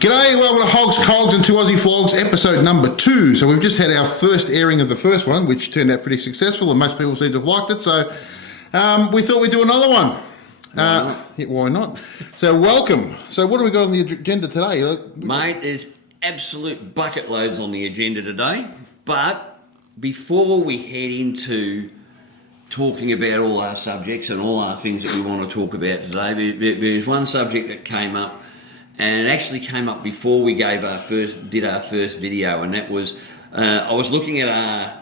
G'day, welcome to Hogs, Cogs and Two Aussie Flogs, episode number 2. So we've just had our first airing of the first one, which turned out pretty successful and most people seem to have liked it. So we thought we'd do another one. Why not? So welcome. So what do we got on the agenda today? Mate, there's absolute bucket loads on the agenda today. But before we head into talking about all our subjects and all our things that we want to talk about today, there's one subject that came up. And it actually came up before we did our first video, and that was I was looking at our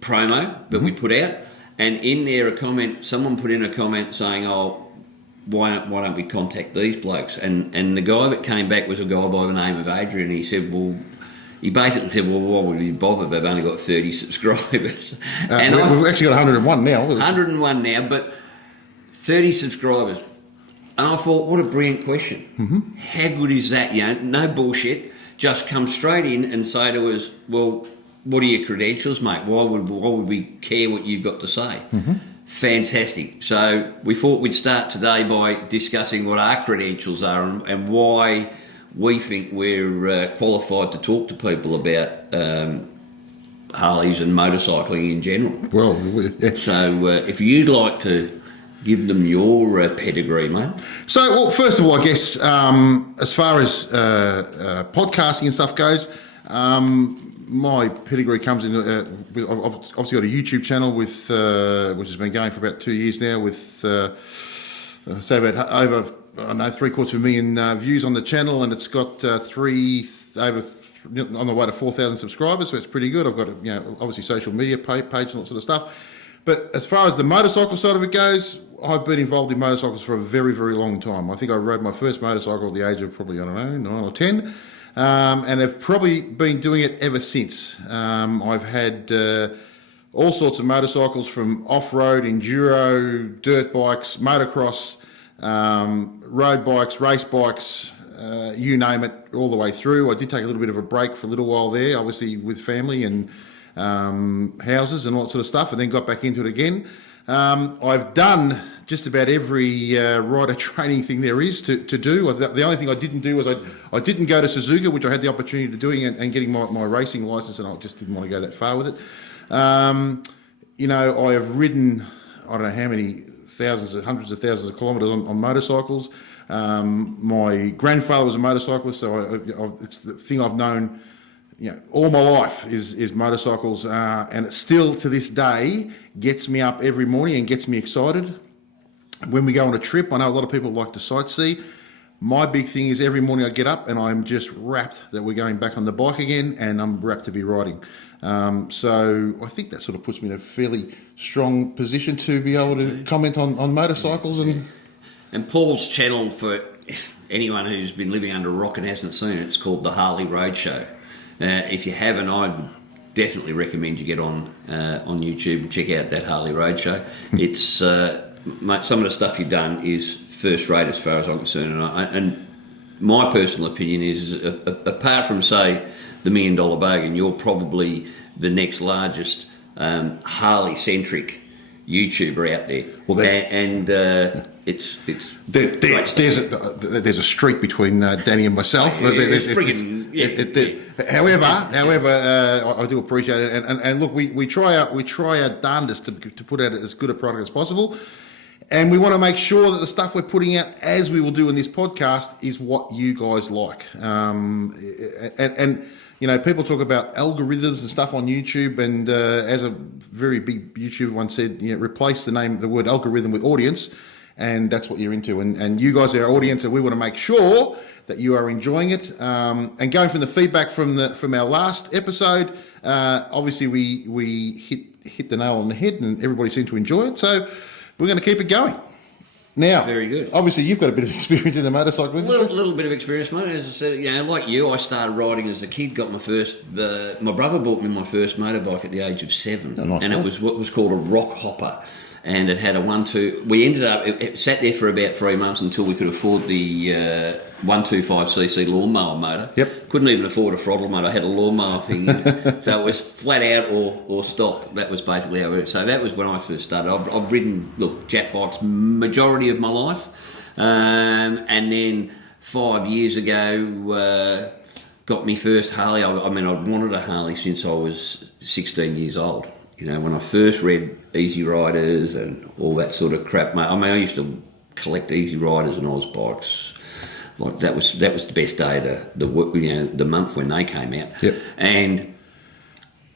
promo that we put out, and in there someone put in a comment saying, "Oh, why don't we contact these blokes?" And the guy that came back was a guy by the name of Adrian. He basically said, "Well, why would we bother? They've only got 30 subscribers." And we've actually got 101 now. 101 now, but 30 subscribers. And I thought, what a brilliant question. Mm-hmm. How good is that? You know, no bullshit. Just come straight in and say to us, well, what are your credentials, mate? Why would we care what you've got to say? Mm-hmm. Fantastic. So we thought we'd start today by discussing what our credentials are and why we think we're qualified to talk to people about Harleys and motorcycling in general. Well, yeah. So if you'd like to give them your pedigree, mate. So, well, first of all, I guess as far as podcasting and stuff goes, my pedigree comes in. I've obviously got a YouTube channel with which has been going for about 2 years now, with say about over 750,000 views on the channel, and it's got on the way to 4,000 subscribers, so it's pretty good. I've got obviously social media page and all that sort of stuff. But as far as the motorcycle side of it goes, I've been involved in motorcycles for a very, very long time. I think I rode my first motorcycle at the age of probably, 9 or 10, and have probably been doing it ever since. I've had all sorts of motorcycles, from off-road, enduro, dirt bikes, motocross, road bikes, race bikes, you name it, all the way through. I did take a little bit of a break for a little while there, obviously with family and houses and all that sort of stuff, and then got back into it again. I've done just about every rider training thing there is to do. The only thing I didn't do was I didn't go to Suzuka, which I had the opportunity to doing and getting my racing license, and I just didn't want to go that far with it. I have ridden, I don't know how many hundreds of thousands of kilometres on motorcycles. My grandfather was a motorcyclist, so it's the thing I've known all my life is motorcycles, and it still to this day gets me up every morning and gets me excited. When we go on a trip, I know a lot of people like to sightsee. My big thing is every morning I get up and I'm just rapt that we're going back on the bike again, and I'm rapt to be riding. So I think that sort of puts me in a fairly strong position to be able to comment on motorcycles. And Paul's channel, for anyone who's been living under a rock and hasn't seen it, it's called the Harley Roadshow. If you haven't, I'd definitely recommend you get on YouTube and check out that Harley Roadshow. It's mate, some of the stuff you've done is first rate as far as I'm concerned, and my personal opinion is, apart from say the $1 Million Bogan, you're probably the next largest Harley centric YouTuber out there. Well, there's a streak between Danny and myself. However, I do appreciate it, and look, we try our darndest to put out as good a product as possible, and we want to make sure that the stuff we're putting out, as we will do in this podcast, is what you guys like. People talk about algorithms and stuff on YouTube, and as a very big YouTuber once said, replace the word algorithm with audience, and that's what you're into. And you guys are our audience, and we want to make sure that you are enjoying it. And going from the feedback from our last episode, obviously we hit the nail on the head, and everybody seemed to enjoy it. So we're going to keep it going. Now, very good. Obviously, you've got a bit of experience in the motorcycle industry. Little bit of experience, mate. As I said, like you, I started riding as a kid. Got my brother bought me my first motorbike at the age of 7, and it was what was called a rock hopper, and it had a 1.2. We ended up it sat there for about 3 months until we could afford the 125cc lawnmower motor. Yep. Couldn't even afford a throttle motor. I had a lawnmower thing, so it was flat out or stopped. That was basically how it was. So that was when I first started. I've ridden Jap bikes majority of my life, and then 5 years ago, got me first Harley. I mean, I'd wanted a Harley since I was 16 years old. You know, when I first read Easy Riders and all that sort of crap, mate. I mean, I used to collect Easy Riders and Oz bikes. Like that was the best day of the month when they came out. Yep. And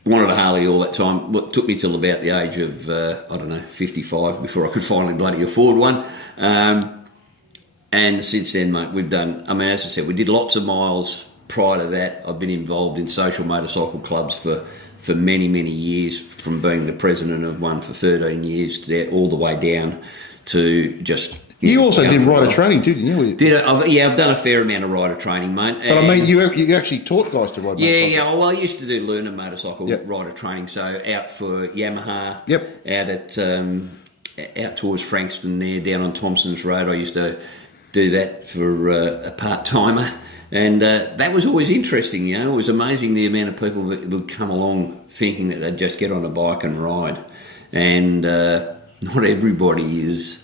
wanted a Harley all that time. It took me till about the age of 55 before I could finally bloody afford one. And since then, mate, we've done. I mean, as I said, we did lots of miles. Prior to that, I've been involved in social motorcycle clubs for many, many years, from being the president of one for 13 years to all the way down to just... You also did rider training too, didn't you? I've done a fair amount of rider training, mate. But I mean, you actually taught guys to ride motorcycles. Yeah, well, I used to do learner motorcycle rider training, so out for Yamaha, out towards Frankston there, down on Thompson's Road. I used to do that for a part-timer. And that was always interesting, you know. It was amazing the amount of people that would come along thinking that they'd just get on a bike and ride. And not everybody is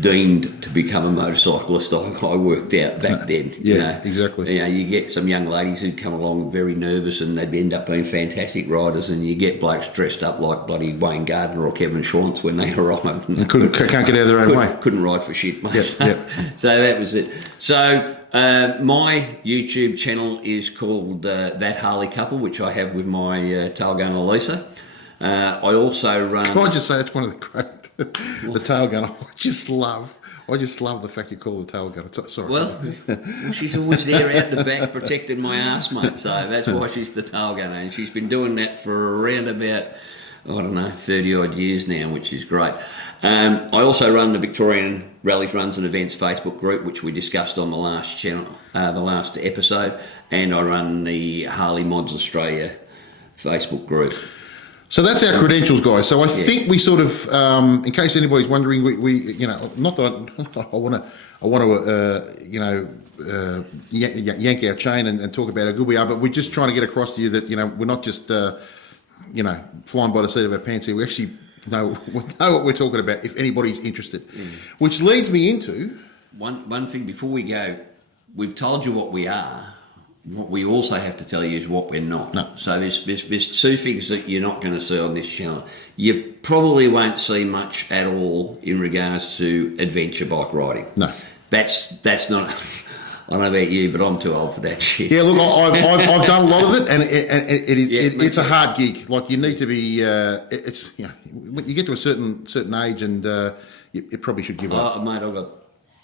deemed to become a motorcyclist. I worked out back then. Yeah, you know. Exactly. You know, you get some young ladies who'd come along very nervous and they'd end up being fantastic riders, and you get blokes dressed up like bloody Wayne Gardner or Kevin Shantz when they arrived. And can't get out of their own way. Couldn't ride for shit, mate. Yep. So that was it. So my YouTube channel is called That Harley Couple, which I have with my tail gunner Lisa. I also run... Can I just say it's one of the great... the tail gunner. I just love the fact you call the tail gunner. Sorry. Well, she's always there out the back protecting my ass, mate. So that's why she's the tail gunner, and she's been doing that for around about 30 odd years now, which is great. I also run the Victorian Rallies, Runs and Events Facebook group, which we discussed on the last channel, the last episode, and I run the Harley Mods Australia Facebook group. So that's our credentials, guys. So I think we sort of, in case anybody's wondering, we not that I want to, yank our chain and talk about how good we are, but we're just trying to get across to you that, we're not just, flying by the seat of our pants here. We actually know what we're talking about if anybody's interested. Which leads me into... One thing before we go, we've told you what we are. What we also have to tell you is what we're not. No. So there's two things that you're not going to see on this channel. You probably won't see much at all in regards to adventure bike riding. No. That's not... I don't know about you, but I'm too old for that shit. Yeah, look, I've done a lot of it, and it's a hard gig. Like, you need to be. When you get to a certain age, and you probably should give up. Mate, I've got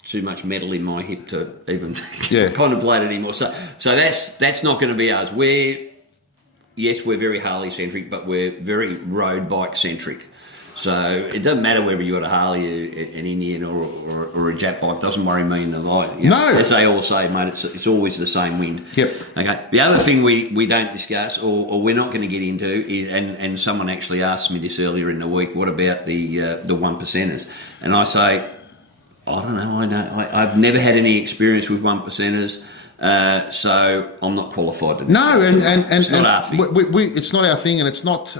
too much metal in my hip to even Yeah. contemplate anymore. So that's not going to be us. We're very Harley centric, but we're very road bike centric. So it doesn't matter whether you got a Harley, an Indian, or a Jap bike. Doesn't worry me in the light. No, as they all say, mate, it's always the same wind. Yep. Okay. The other thing we don't discuss, or we're not going to get into, is, and someone actually asked me this earlier in the week. What about the 1%ers? And I say, I don't know. I've never had any experience with 1%ers. So I'm not qualified to do and it's not our thing. It's not our thing, and it's not.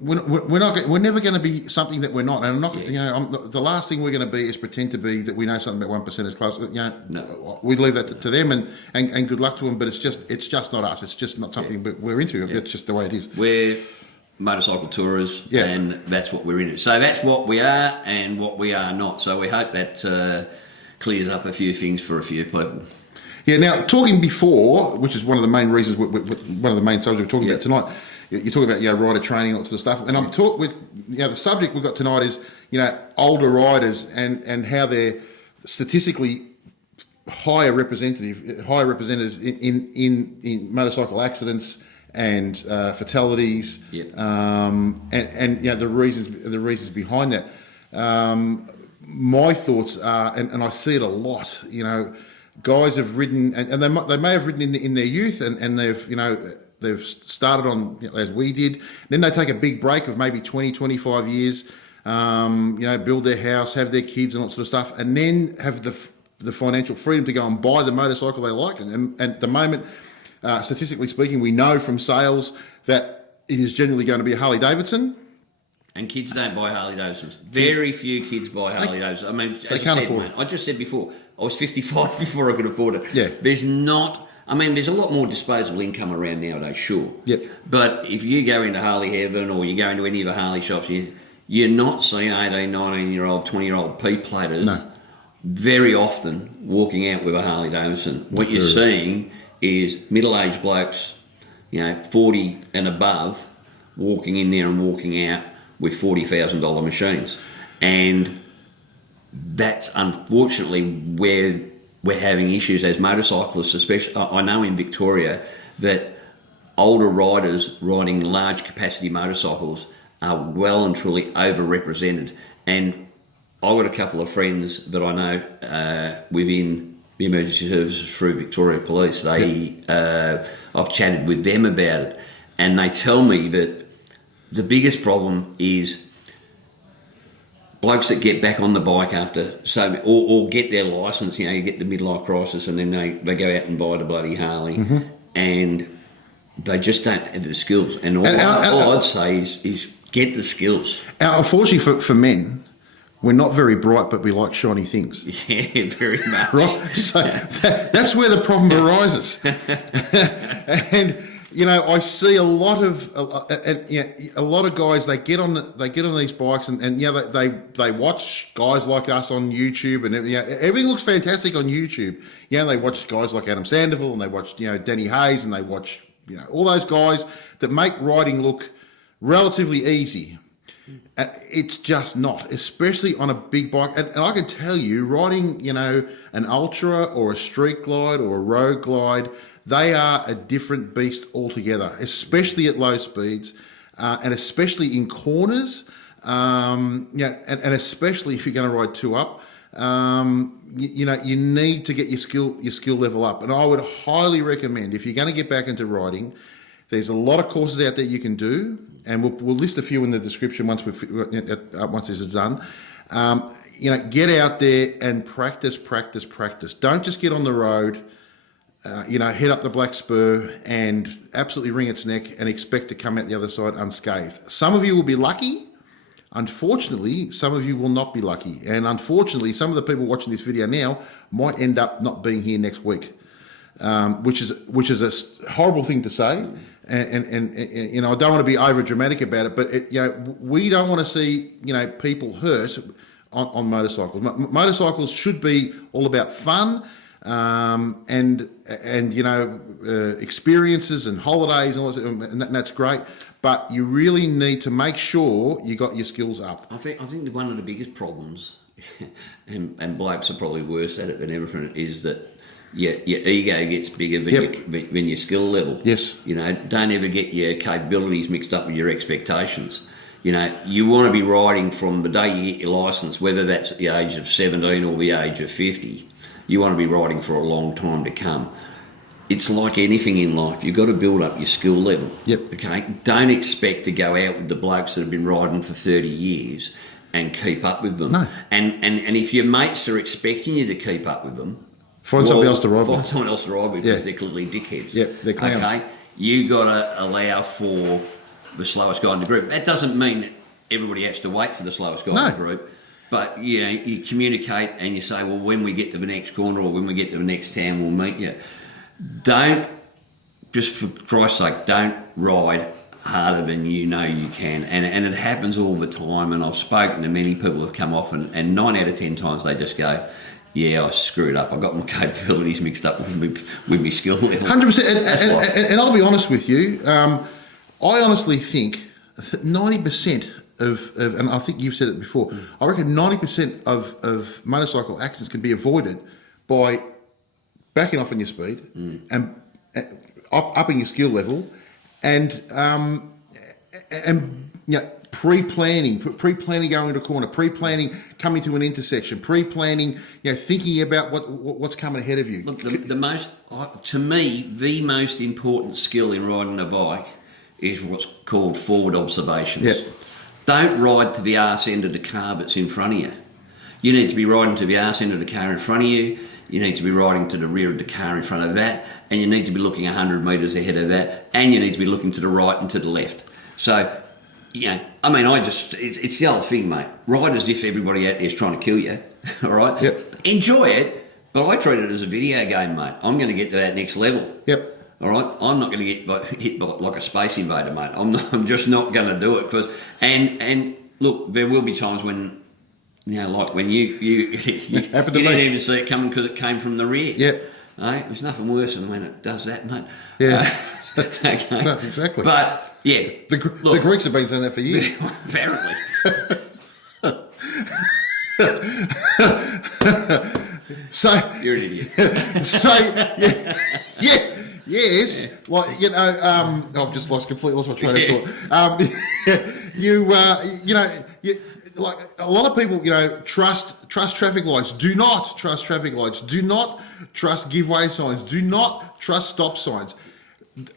We're never going to be something that we're not. And I'm not. The last thing we're going to be is pretend to be that we know something about 1%ers close. No. We leave that to them, and good luck to them. But it's just not us. It's just not something we're into. It's just the way it is. We're motorcycle tourers, and that's what we're into. So that's what we are and what we are not. So we hope that clears up a few things for a few people. Yeah. Now, talking before, which is one of the main reasons, one of the main subjects we're talking about tonight. You talk about rider training, lots of stuff, and I'm talking with the subject we've got tonight is older riders and how they're statistically higher representatives in motorcycle accidents and fatalities, and the reasons behind that. My thoughts are, and I see it a lot. Guys have ridden, and they may have ridden in their youth, and they've started on as we did. Then they take a big break of maybe 20, 25 years, build their house, have their kids and all that sort of stuff, and then have the financial freedom to go and buy the motorcycle they like. And at the moment, statistically speaking, we know from sales that it is generally going to be a Harley Davidson And kids don't buy Harley Davidsons. Very few kids buy Harley Davidsons. I mean, they can't afford it. I just said before, I was 55 before I could afford it. Yeah. There's a lot more disposable income around nowadays, sure. Yep. But if you go into Harley Heaven or you go into any of the Harley shops, you're not seeing 18, 19-year-old, 20-year-old P-platers very often walking out with a Harley Davidson. What you're seeing is middle-aged blokes, 40 and above, walking in there and walking out with $40,000 machines. And that's unfortunately where we're having issues as motorcyclists, especially. I know in Victoria that older riders riding large capacity motorcycles are well and truly overrepresented. And I've got a couple of friends that I know within the emergency services through Victoria Police. I've chatted with them about it, and they tell me that the biggest problem is blokes that get back on the bike after or get their licence. You get the midlife crisis, and then they go out and buy the bloody Harley, and they just don't have the skills. And all I'd say is get the skills. Unfortunately for men, we're not very bright, but we like shiny things. Yeah, very much. Right? So that's where the problem arises. And I see a lot of guys. They get on these bikes, and they watch guys like us on YouTube, and everything looks fantastic on YouTube. They watch guys like Adam Sandoval, and they watch Danny Hayes, and they watch all those guys that make riding look relatively easy. It's just not, especially on a big bike. And I can tell you, riding an Ultra or a Street Glide or a Road Glide, they are a different beast altogether, especially at low speeds, and especially in corners, and especially if you're going to ride two up. You need to get your skill level up. And I would highly recommend, if you're going to get back into riding, there's a lot of courses out there you can do, and we'll list a few in the description once this is done. Get out there and practice. Don't just get on the road. Head up the black spur and absolutely wring its neck and expect to come out the other side unscathed. Some of you will be lucky. Unfortunately, some of you will not be lucky. And unfortunately, some of the people watching this video now might end up not being here next week, which is a horrible thing to say. And I don't want to be over dramatic about it, but we don't want to see people hurt on motorcycles. Motorcycles should be all about fun. And experiences and holidays and all that, and that's great. But you really need to make sure you got your skills up. I think one of the biggest problems, and blokes are probably worse at it than everything, is that your ego gets bigger than your skill level. Yes. Don't ever get your capabilities mixed up with your expectations. You want to be riding from the day you get your licence, whether that's at the age of 17 or the age of 50. You want to be riding for a long time to come. It's like anything in life. You've got to build up your skill level. Yep. Okay? Don't expect to go out with the blokes that have been riding for 30 years and keep up with them. No. And if your mates are expecting you to keep up with them, Find someone else to ride with. Find someone else to ride with because they're clearly dickheads. Yep, they're clowns. Okay? You got to allow for the slowest guy in the group. That doesn't mean that everybody has to wait for the slowest guy in the group. But you communicate and you say, well, when we get to the next corner or when we get to the next town, we'll meet you. Don't, just for Christ's sake, don't ride harder than you can. And it happens all the time. And I've spoken to many people who have come off, and 9 out of 10 times they just go, yeah, I screwed up. I got my capabilities mixed up with my skill level. 100%. And I'll be honest with you. I honestly think that 90%. And I think you've said it before, I reckon 90% of motorcycle accidents can be avoided by backing off on your speed and upping your skill level and pre-planning going into a corner, pre-planning coming to an intersection, pre-planning, thinking about what's coming ahead of you. Look, to me, the most important skill in riding a bike is what's called forward observations. Yep. Don't ride to the arse end of the car that's in front of you. You need to be riding to the arse end of the car in front of you. You need to be riding to the rear of the car in front of that. And you need to be looking 100 metres ahead of that. And you need to be looking to the right and to the left. So I mean, it's the old thing, mate. Ride as if everybody out there is trying to kill you, all right? Yep. Enjoy it, but I treat it as a video game, mate. I'm going to get to that next level. Yep. All right? I'm not going to get hit by like a space invader, mate. I'm just not going to do it. And look, there will be times when, like when you didn't even see it coming because it came from the rear. Yep. Right? There's nothing worse than when it does that, mate. Yeah. Okay. No, exactly. But, yeah. The Greeks have been saying that for years. Apparently. So you're an idiot. Yes. Like I've just completely lost my train of thought. Like a lot of people, trust traffic lights. Do not trust traffic lights. Do not trust giveaway signs. Do not trust stop signs.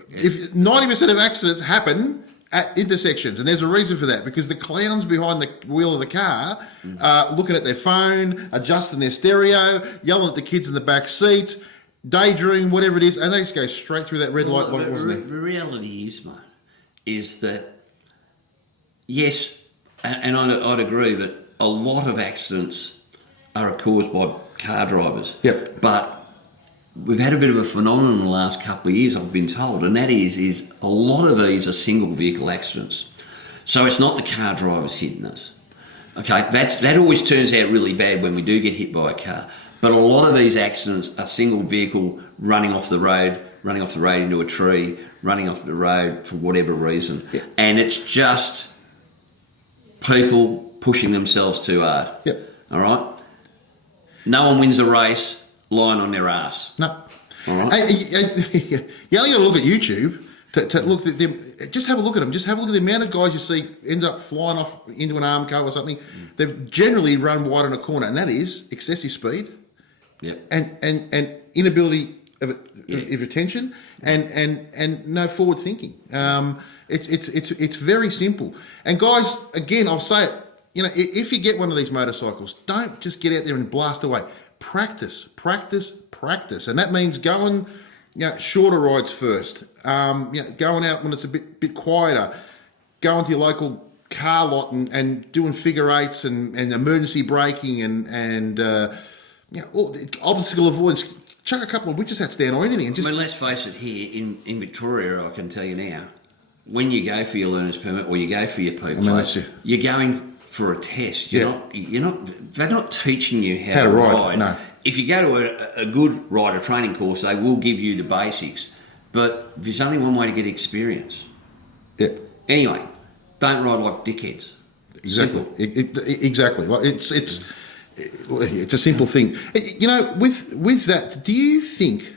If 90% of accidents happen at intersections, and there's a reason for that, because the clowns behind the wheel of the car are looking at their phone, adjusting their stereo, yelling at the kids in the back seat, daydreaming, whatever it is, and they just go straight through that red light like it wasn't there. The reality is, mate, is that, yes, and I'd agree that a lot of accidents are caused by car drivers. Yep. But we've had a bit of a phenomenon in the last couple of years, I've been told, and that is a lot of these are single vehicle accidents. So it's not the car drivers hitting us. Okay, that always turns out really bad when we do get hit by a car. But a lot of these accidents are single vehicle running off the road into a tree, running off the road for whatever reason. Yep. And it's just people pushing themselves too hard. Yep. All right? No one wins a race lying on their ass. No. All right? You only got to look at YouTube to look at them. Just have a look at them. Just have a look at the amount of guys you see end up flying off into an armed car or something. They've generally run wide on a corner, and that is excessive speed. Yeah. And inability of attention and no forward thinking. It's very simple. And guys, again, I'll say it. If you get one of these motorcycles, don't just get out there and blast away. Practice, and that means going, shorter rides first. Going out when it's a bit quieter. Going to your local car lot and doing figure eights and emergency braking and obstacle avoidance. Chuck a couple of witches hats down or anything. And just. I mean, let's face it. Here in Victoria, I can tell you now, when you go for your learner's permit or you go for your P-plate, you're going for a test. They're not teaching you how to ride. No. If you go to a good rider training course, they will give you the basics. But there's only one way to get experience. Yep. Anyway, don't ride like dickheads. Exactly. Exactly. Like it's a simple thing. With that, do you think,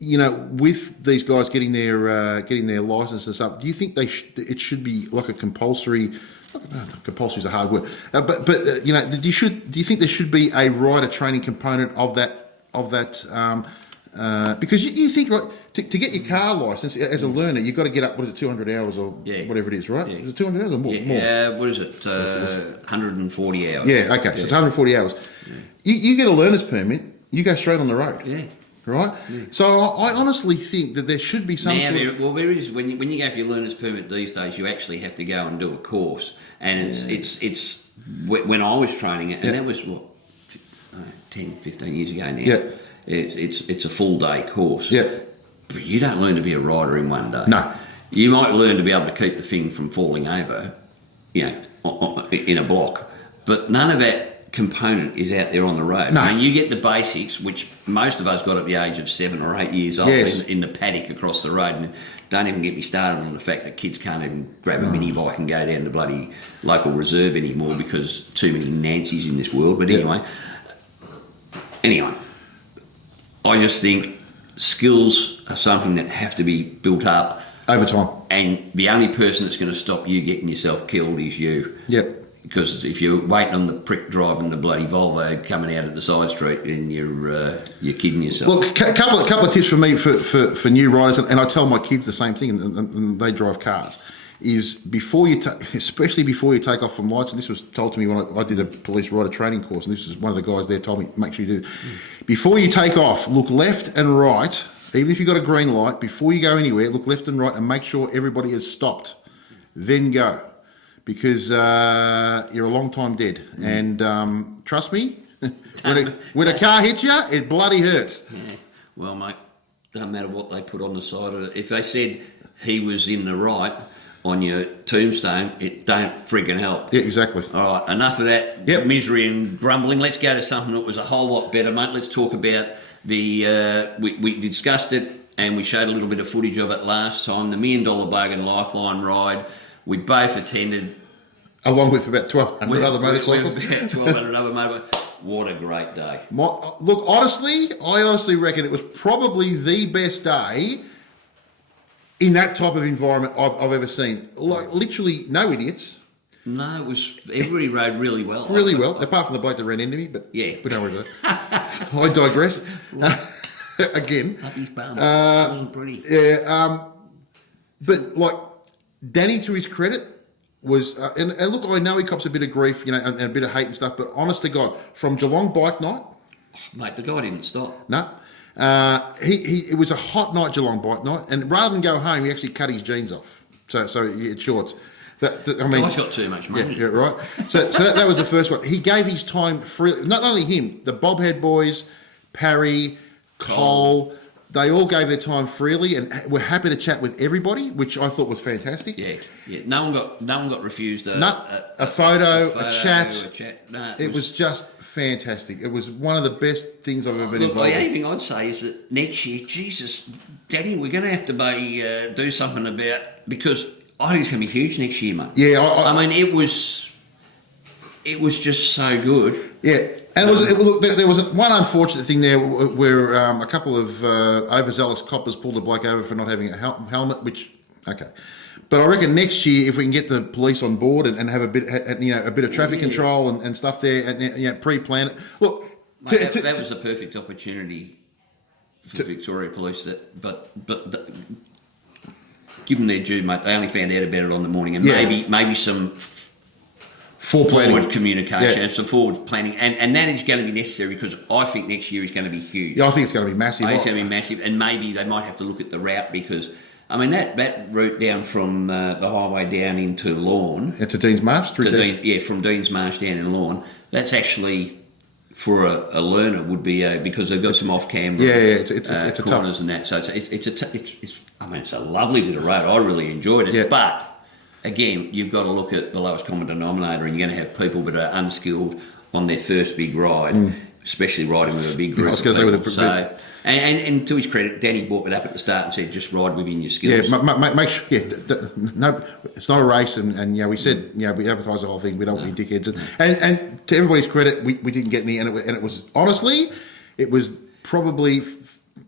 with these guys getting their license and stuff, do you think it should be like a compulsory? Compulsory is a hard word, but do you think there should be a rider training component of that? Because you think, right, to get your car license as a learner, you've got to get up, 200 hours or whatever it is, right? Yeah. Is it 200 hours or more? What is it? 140 hours. Yeah, okay, so it's 140 hours. Yeah. You get a learner's permit, you go straight on the road. Yeah. Right? Yeah. So I honestly think that there should be some there is, when you go for your learner's permit these days, you actually have to go and do a course. And it's when I was training it, and that was, 10, 15 years ago now. Yeah. It's a full day course. Yeah. But you don't learn to be a rider in one day. No. You might learn to be able to keep the thing from falling over, in a block. But none of that component is out there on the road. No. I mean, you get the basics, which most of us got at the age of 7 or 8 years old in the paddock across the road. And don't even get me started on the fact that kids can't even grab a mini bike and go down to bloody local reserve anymore because too many Nancys in this world. But anyway, I just think skills are something that have to be built up over time. And the only person that's going to stop you getting yourself killed is you. Yep. Because if you're waiting on the prick driving the bloody Volvo coming out of the side street, then you're kidding yourself. Look, a couple of tips for me for new riders, and I tell my kids the same thing, and they drive cars, is especially before you take off from lights, and this was told to me when I did a police rider training course, and this is one of the guys there told me, make sure you do this. Before you take off, look left and right even if you've got a green light, before you go anywhere, look left and right and make sure everybody has stopped. Then go. Because you're a long time dead. And trust me, when a car hits you, it bloody hurts. Yeah. Well, mate, doesn't matter what they put on the side of it. If they said he was in the right on your tombstone, it don't friggin' help. Yeah, exactly. All right, enough of that misery and grumbling. Let's go to something that was a whole lot better, mate. Let's talk about the... we discussed it and we showed a little bit of footage of it last time. The $1 Million Bogan Lifeline ride. We both attended. Along with about 1,200 other motorcycles. About 1,200 other motorcycles. What a great day. Look, honestly, I honestly reckon it was probably the best day in that type of environment I've ever seen. Like, literally no idiots. No, it was... Everybody rode really well. Really well, apart from the bloke that ran into me, but yeah, we don't worry about that. I digress. Again. Up his bum. It wasn't pretty. Yeah, but, like, Danny, to his credit, was... and look, I know he cops a bit of grief, you know, and a bit of hate and stuff, but honest to God, from Geelong Bike Night... Mate, the guy didn't stop. No. It was a hot night, Geelong Bike Night, and rather than go home, he actually cut his jeans off. So he had shorts. I mean, Guy's got too much money. Yeah, right. So that was the first one. He gave his time freely. Not only him, the Bobhead boys, Parry, Cole, they all gave their time freely and were happy to chat with everybody, which I thought was fantastic. Yeah. No one got refused a photo, a chat. No, it was just fantastic. It was one of the best things I've ever been Look, involved the in. only thing I'd say is that next year, Jesus, Daddy, we're going to have to do something about, because I think it's going to be huge next year, mate. Yeah, I mean, it was just so good. Yeah, and there was one unfortunate thing there where a couple of overzealous coppers pulled a bloke over for not having a helmet, which, okay. But I reckon next year, if we can get the police on board and have a bit of traffic control and stuff there, and pre-plan it. Look, Mate, that was the perfect opportunity for Victoria Police. Give them their due, mate. They only found out about it on the morning, and maybe some forward communication, some forward planning, and that is going to be necessary because I think next year is going to be huge. Yeah, I think it's going to be massive. I think it's going to be massive, and maybe they might have to look at the route because. I mean, that route down from the highway down into Lawn... To Dean's Marsh? From Dean's Marsh down in Lawn. That's actually, for a learner, would be because they've got some off-camera it's a corners tough... and that. So it's a lovely bit of road. I really enjoyed it. Yeah. But, again, you've got to look at the lowest common denominator and you're going to have people that are unskilled on their first big ride, especially riding with a big group. I was going to say And to his credit, Danny brought it up at the start and said, just ride within your skills. Yeah, make sure. Yeah, no, it's not a race, and we said, we advertised the whole thing. We don't want any dickheads, and to everybody's credit, we didn't get any, and it was honestly, it was probably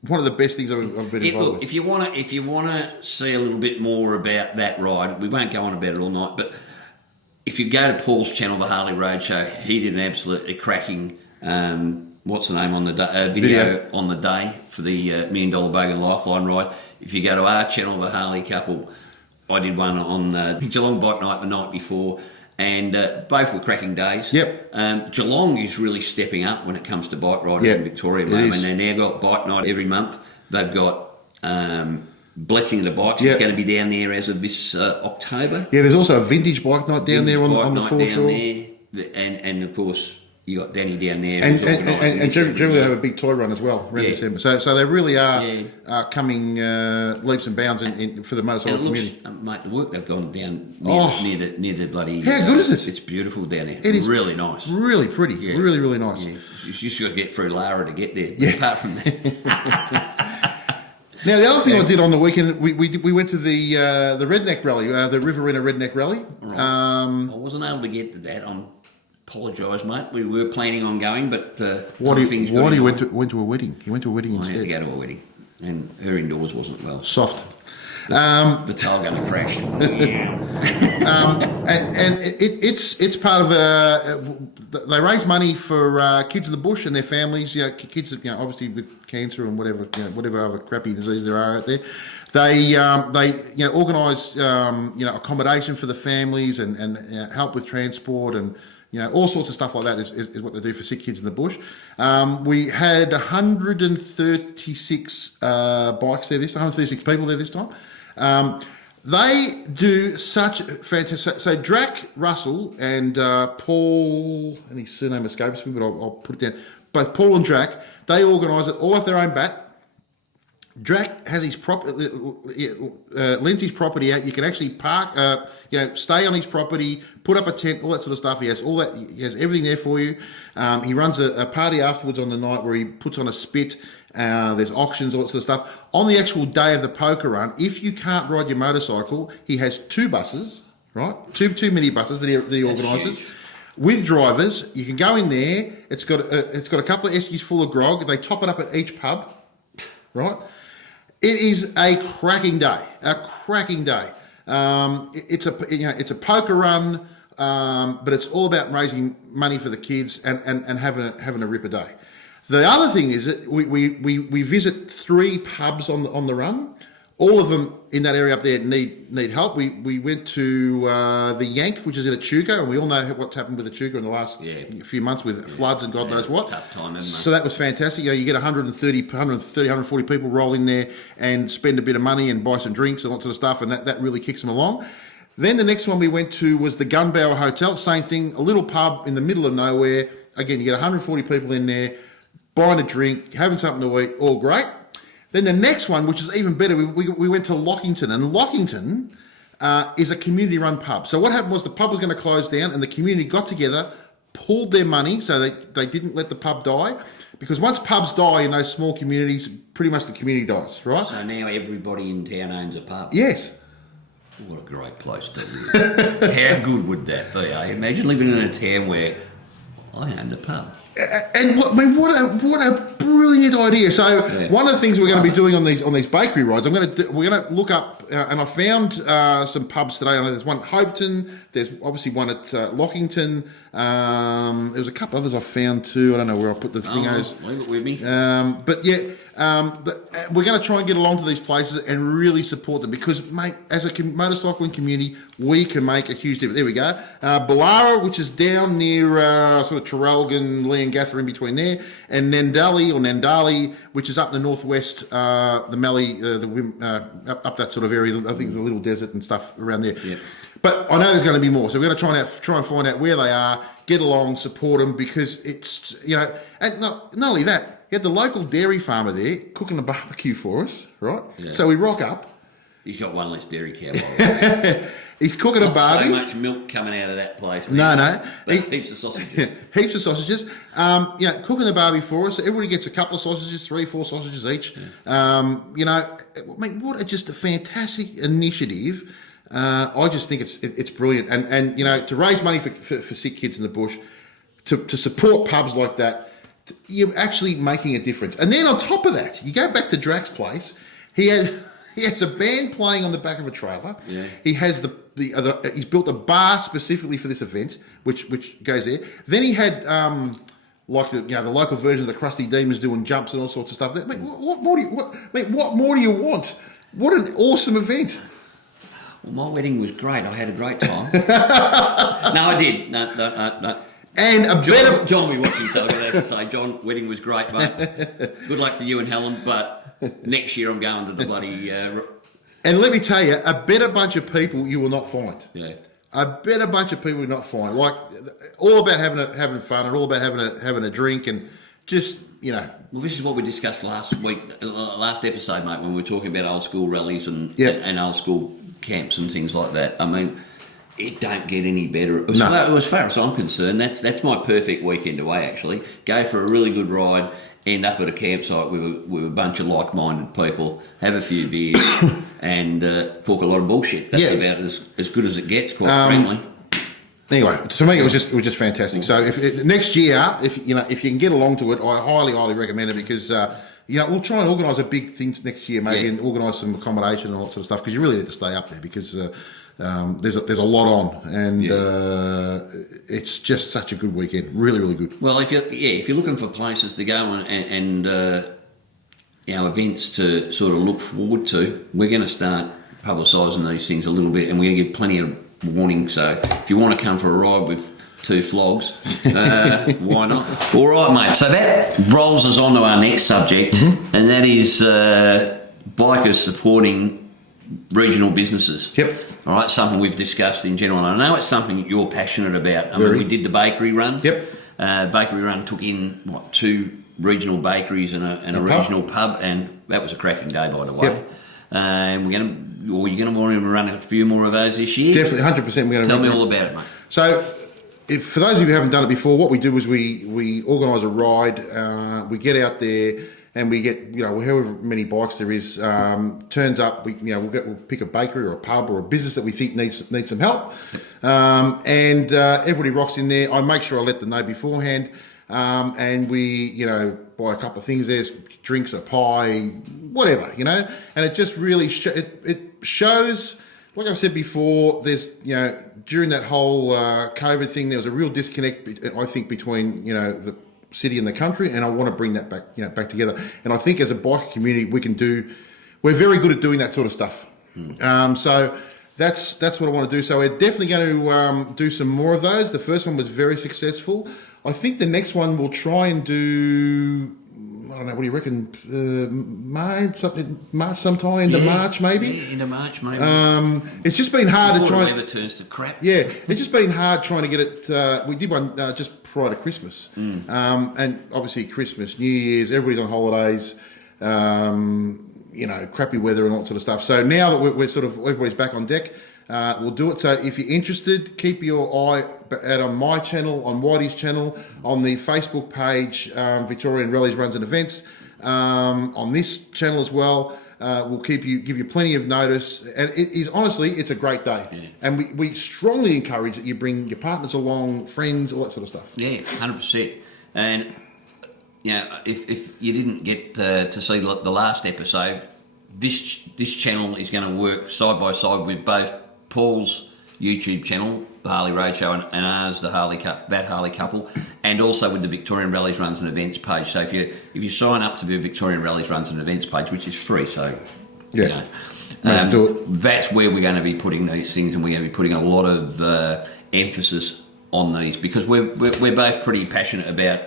one of the best things I've been involved with. If you want to see a little bit more about that ride, we won't go on about it all night, but if you go to Paul's channel, the Harley Roadshow, he did an absolutely cracking. What's the name on the video on the day for the $1 Million Bogan Lifeline ride? If you go to our channel, the Harley Couple, I did one on Geelong Bike Night the night before, and both were cracking days. Yep. Geelong is really stepping up when it comes to bike riding in Victoria, mate. And they now got Bike Night every month. They've got Blessing of the Bikes is going to be down there as of this October. Yeah, there's also a vintage bike night down there on the foreshore. And of course, you got Danny down there. And generally they have a big toy run as well around December. So they really are coming leaps and bounds for the motorcycle community. Mate, the work they've gone down near the bloody... How good is it? It's beautiful down there. It is really nice. Really pretty. Yeah. Really, really nice. Yeah. You just got to get through Lara to get there. Yeah. Apart from that... Now, the other thing I did on the weekend, we went to the Redneck Rally, the Riverina Redneck Rally. Right. I wasn't able to get to that. I apologise, mate. We were planning on going, but Whitey went to a wedding. He went to a wedding instead. I had to go to a wedding, and her indoors wasn't well. Soft. The tile going to crash. and it's part of they raise money for kids in the bush and their families. Kids that obviously with cancer and whatever other crappy disease there are out there. They organise accommodation for the families and help with transport and all sorts of stuff like that is what they do for sick kids in the bush. We had 136 bikes there 136 people there this time. They do such fantastic. So Drac Russell and Paul, and his surname escapes me, but I'll put it down. Both Paul and Drac, they organise it all off their own bat. Drac has his lends his property out. You can actually park, stay on his property, put up a tent, all that sort of stuff. He has all that. He has everything there for you. He runs a party afterwards on the night where he puts on a spit. There's auctions, all that sort of stuff. On the actual day of the poker run, if you can't ride your motorcycle, he has 2 buses, right? Two minibuses that he organises. With drivers. You can go in there. It's got a couple of eskies full of grog. They top it up at each pub, right? It is a cracking day. It's a poker run, but it's all about raising money for the kids and having a ripper day. The other thing is that we visit 3 pubs on the run. All of them in that area up there need help. We went to the Yank, which is in Echuca, and we all know what's happened with Echuca in the last few months with floods and God knows what. Tough time, isn't it? So that was fantastic. You get 140 people roll in there and spend a bit of money and buy some drinks and lots of stuff, and that really kicks them along. Then the next one we went to was the Gunbower Hotel. Same thing, a little pub in the middle of nowhere. Again, you get 140 people in there, buying a drink, having something to eat, all great. Then the next one, which is even better, we went to Lockington, and Lockington is a community-run pub. So what happened was the pub was going to close down, and the community got together, pooled their money so they didn't let the pub die, because once pubs die in those small communities, pretty much the community dies, right? So now everybody in town owns a pub. Yes. What a great place to live. How good would that be? Imagine living in a town where I owned a pub. And what a brilliant idea! So one of the things we're going to be doing on these bakery rides, we're going to look up, and I found some pubs today. I know there's one at Hopeton. There's obviously one at Lockington. There was a couple others I found too. I don't know where I put the thingos. Leave it with me. We're going to try and get along to these places and really support them because, mate, as a motorcycling community, we can make a huge difference. There we go. Ballara, which is down near sort of Traralgon, Leongatha, in between there, and Nandali, which is up in the northwest, the Mallee, up that sort of area. I think the little desert and stuff around there. Yeah. But I know there's going to be more, so we're going to try and find out where they are, get along, support them, because it's and not only that. You had the local dairy farmer there cooking a barbecue for us, right? Yeah. So we rock up. He's got one less dairy cow. He's cooking a barbecue. So much milk coming out of that place. No. Heaps of sausages. Heaps of sausages. Cooking the barbie for us. Everybody gets a couple of sausages, 3-4 sausages each. Yeah. Just a fantastic initiative. I just think it's brilliant. And to raise money for sick kids in the bush, to support pubs like that, you're actually making a difference. And then on top of that, you go back to Drac's place. He has a band playing on the back of a trailer. Yeah. He has he's built a bar specifically for this event, which goes there. Then he had the local version of the Krusty Demons doing jumps and all sorts of stuff. Mate, what more do you want? What an awesome event! Well, my wedding was great. I had a great time. No, I did. No. And John will be watching, so I'm going to have to say, John, wedding was great, mate. Good luck to you and Helen, but next year I'm going to the bloody... And let me tell you, a better bunch of people you will not find. Yeah. A better bunch of people you will not find. Like, all about having fun and all about having a drink and just, Well, this is what we discussed last episode, mate, when we were talking about old school rallies and old school camps and things like that. I mean... It don't get any better. As far as I'm concerned, that's my perfect weekend away, actually. Go for a really good ride, end up at a campsite with a bunch of like-minded people, have a few beers, and talk a lot of bullshit. That's about as good as it gets, quite frankly. Anyway, to me, it was just fantastic. So next year, if you can get along to it, I highly recommend it because... we'll try and organise a big thing next year, maybe, and organise some accommodation and all that sort of stuff, because you really need to stay up there because there's a lot on, and it's just such a good weekend. Really, really good. Well, if you're looking for places to go and events to sort of look forward to, we're going to start publicising these things a little bit, and we're going to give plenty of warning. So if you want to come for a ride with 2 flogs, why not? All right, mate. So that rolls us on to our next subject, and that is bikers supporting regional businesses. Yep. All right, something we've discussed in general. And I know it's something that you're passionate about. I mean, we did the bakery run. Yep. Bakery run took in 2 regional bakeries and a regional pub, and that was a cracking day, by the way. Yep. And you're going to want to run a few more of those this year. Definitely, 100%. We're going to tell me all about it, mate. So, for those of you who haven't done it before, what we do is we organise a ride. We get out there and we get however many bikes there is turns up. We'll pick a bakery or a pub or a business that we think needs some help, and everybody rocks in there. I make sure I let them know beforehand, and we buy a couple of things. There's drinks, a pie, whatever, and it just really it shows. Like I've said before, there's during that whole COVID thing, there was a real disconnect, I think, between the city and the country, and I want to bring that back together. And I think as a biker community, we're very good at doing that sort of stuff. So that's what I want to do. So we're definitely going to do some more of those. The first one was very successful. I think the next one we'll try and do. I don't know. What do you reckon? March sometime into March, maybe. Yeah, into March, maybe. It's just been hard to try. Before it turns to crap. Yeah, it's just been hard trying to get it. We did one just prior to Christmas, and obviously Christmas, New Year's, everybody's on holidays. Crappy weather and all that sort of stuff. So now that we're sort of everybody's back on deck, we'll do it. So if you're interested, keep your eye out on my channel, on Whitey's channel, on the Facebook page, Victorian Rallies Runs and Events, on this channel as well. We'll give you plenty of notice, and it's a great day. And we strongly encourage that you bring your partners along, friends, all that sort of stuff. Yeah, 100%. And if you didn't get to see the last episode, this channel is going to work side by side with both Paul's YouTube channel, the Harley Roadshow, and ours, the Bad Harley Couple, and also with the Victorian Rallies Runs and Events page. So if you sign up to the Victorian Rallies Runs and Events page, which is free, so that's where we're going to be putting these things, and we're going to be putting a lot of emphasis on these, because we're both pretty passionate about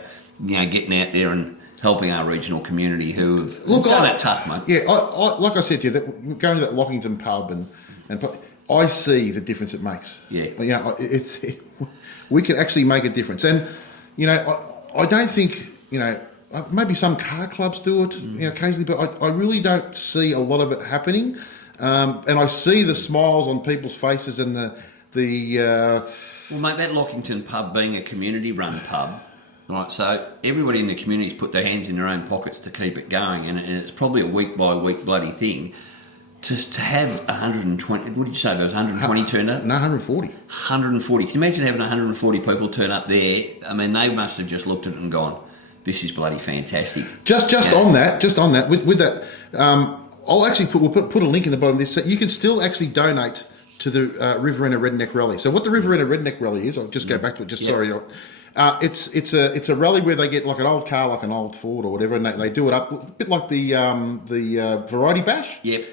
getting out there and helping our regional community who have done it tough, mate. Yeah, I like I said to you, going to that Lockington pub and I see the difference it makes. Yeah. We can actually make a difference. And, I don't think, maybe some car clubs do it, occasionally, but I really don't see a lot of it happening. And I see the smiles on people's faces and Well, mate, that Lockington pub being a community-run pub, right, so everybody in the community's put their hands in their own pockets to keep it going, and it's probably a week-by-week bloody thing. To have 120, what did you say, there was 120 turned up? No, 140. 140. Can you imagine having 140 people turn up there? I mean, they must have just looked at it and gone, this is bloody fantastic. Just on that, with that, I'll actually we'll put a link in the bottom of this. So you can still actually donate to the Riverina Redneck Rally. So what the Riverina Redneck Rally is, I'll just go back to it, sorry. It's a rally where they get like an old car, like an old Ford or whatever, and they do it up, a bit like the Variety Bash. Yep.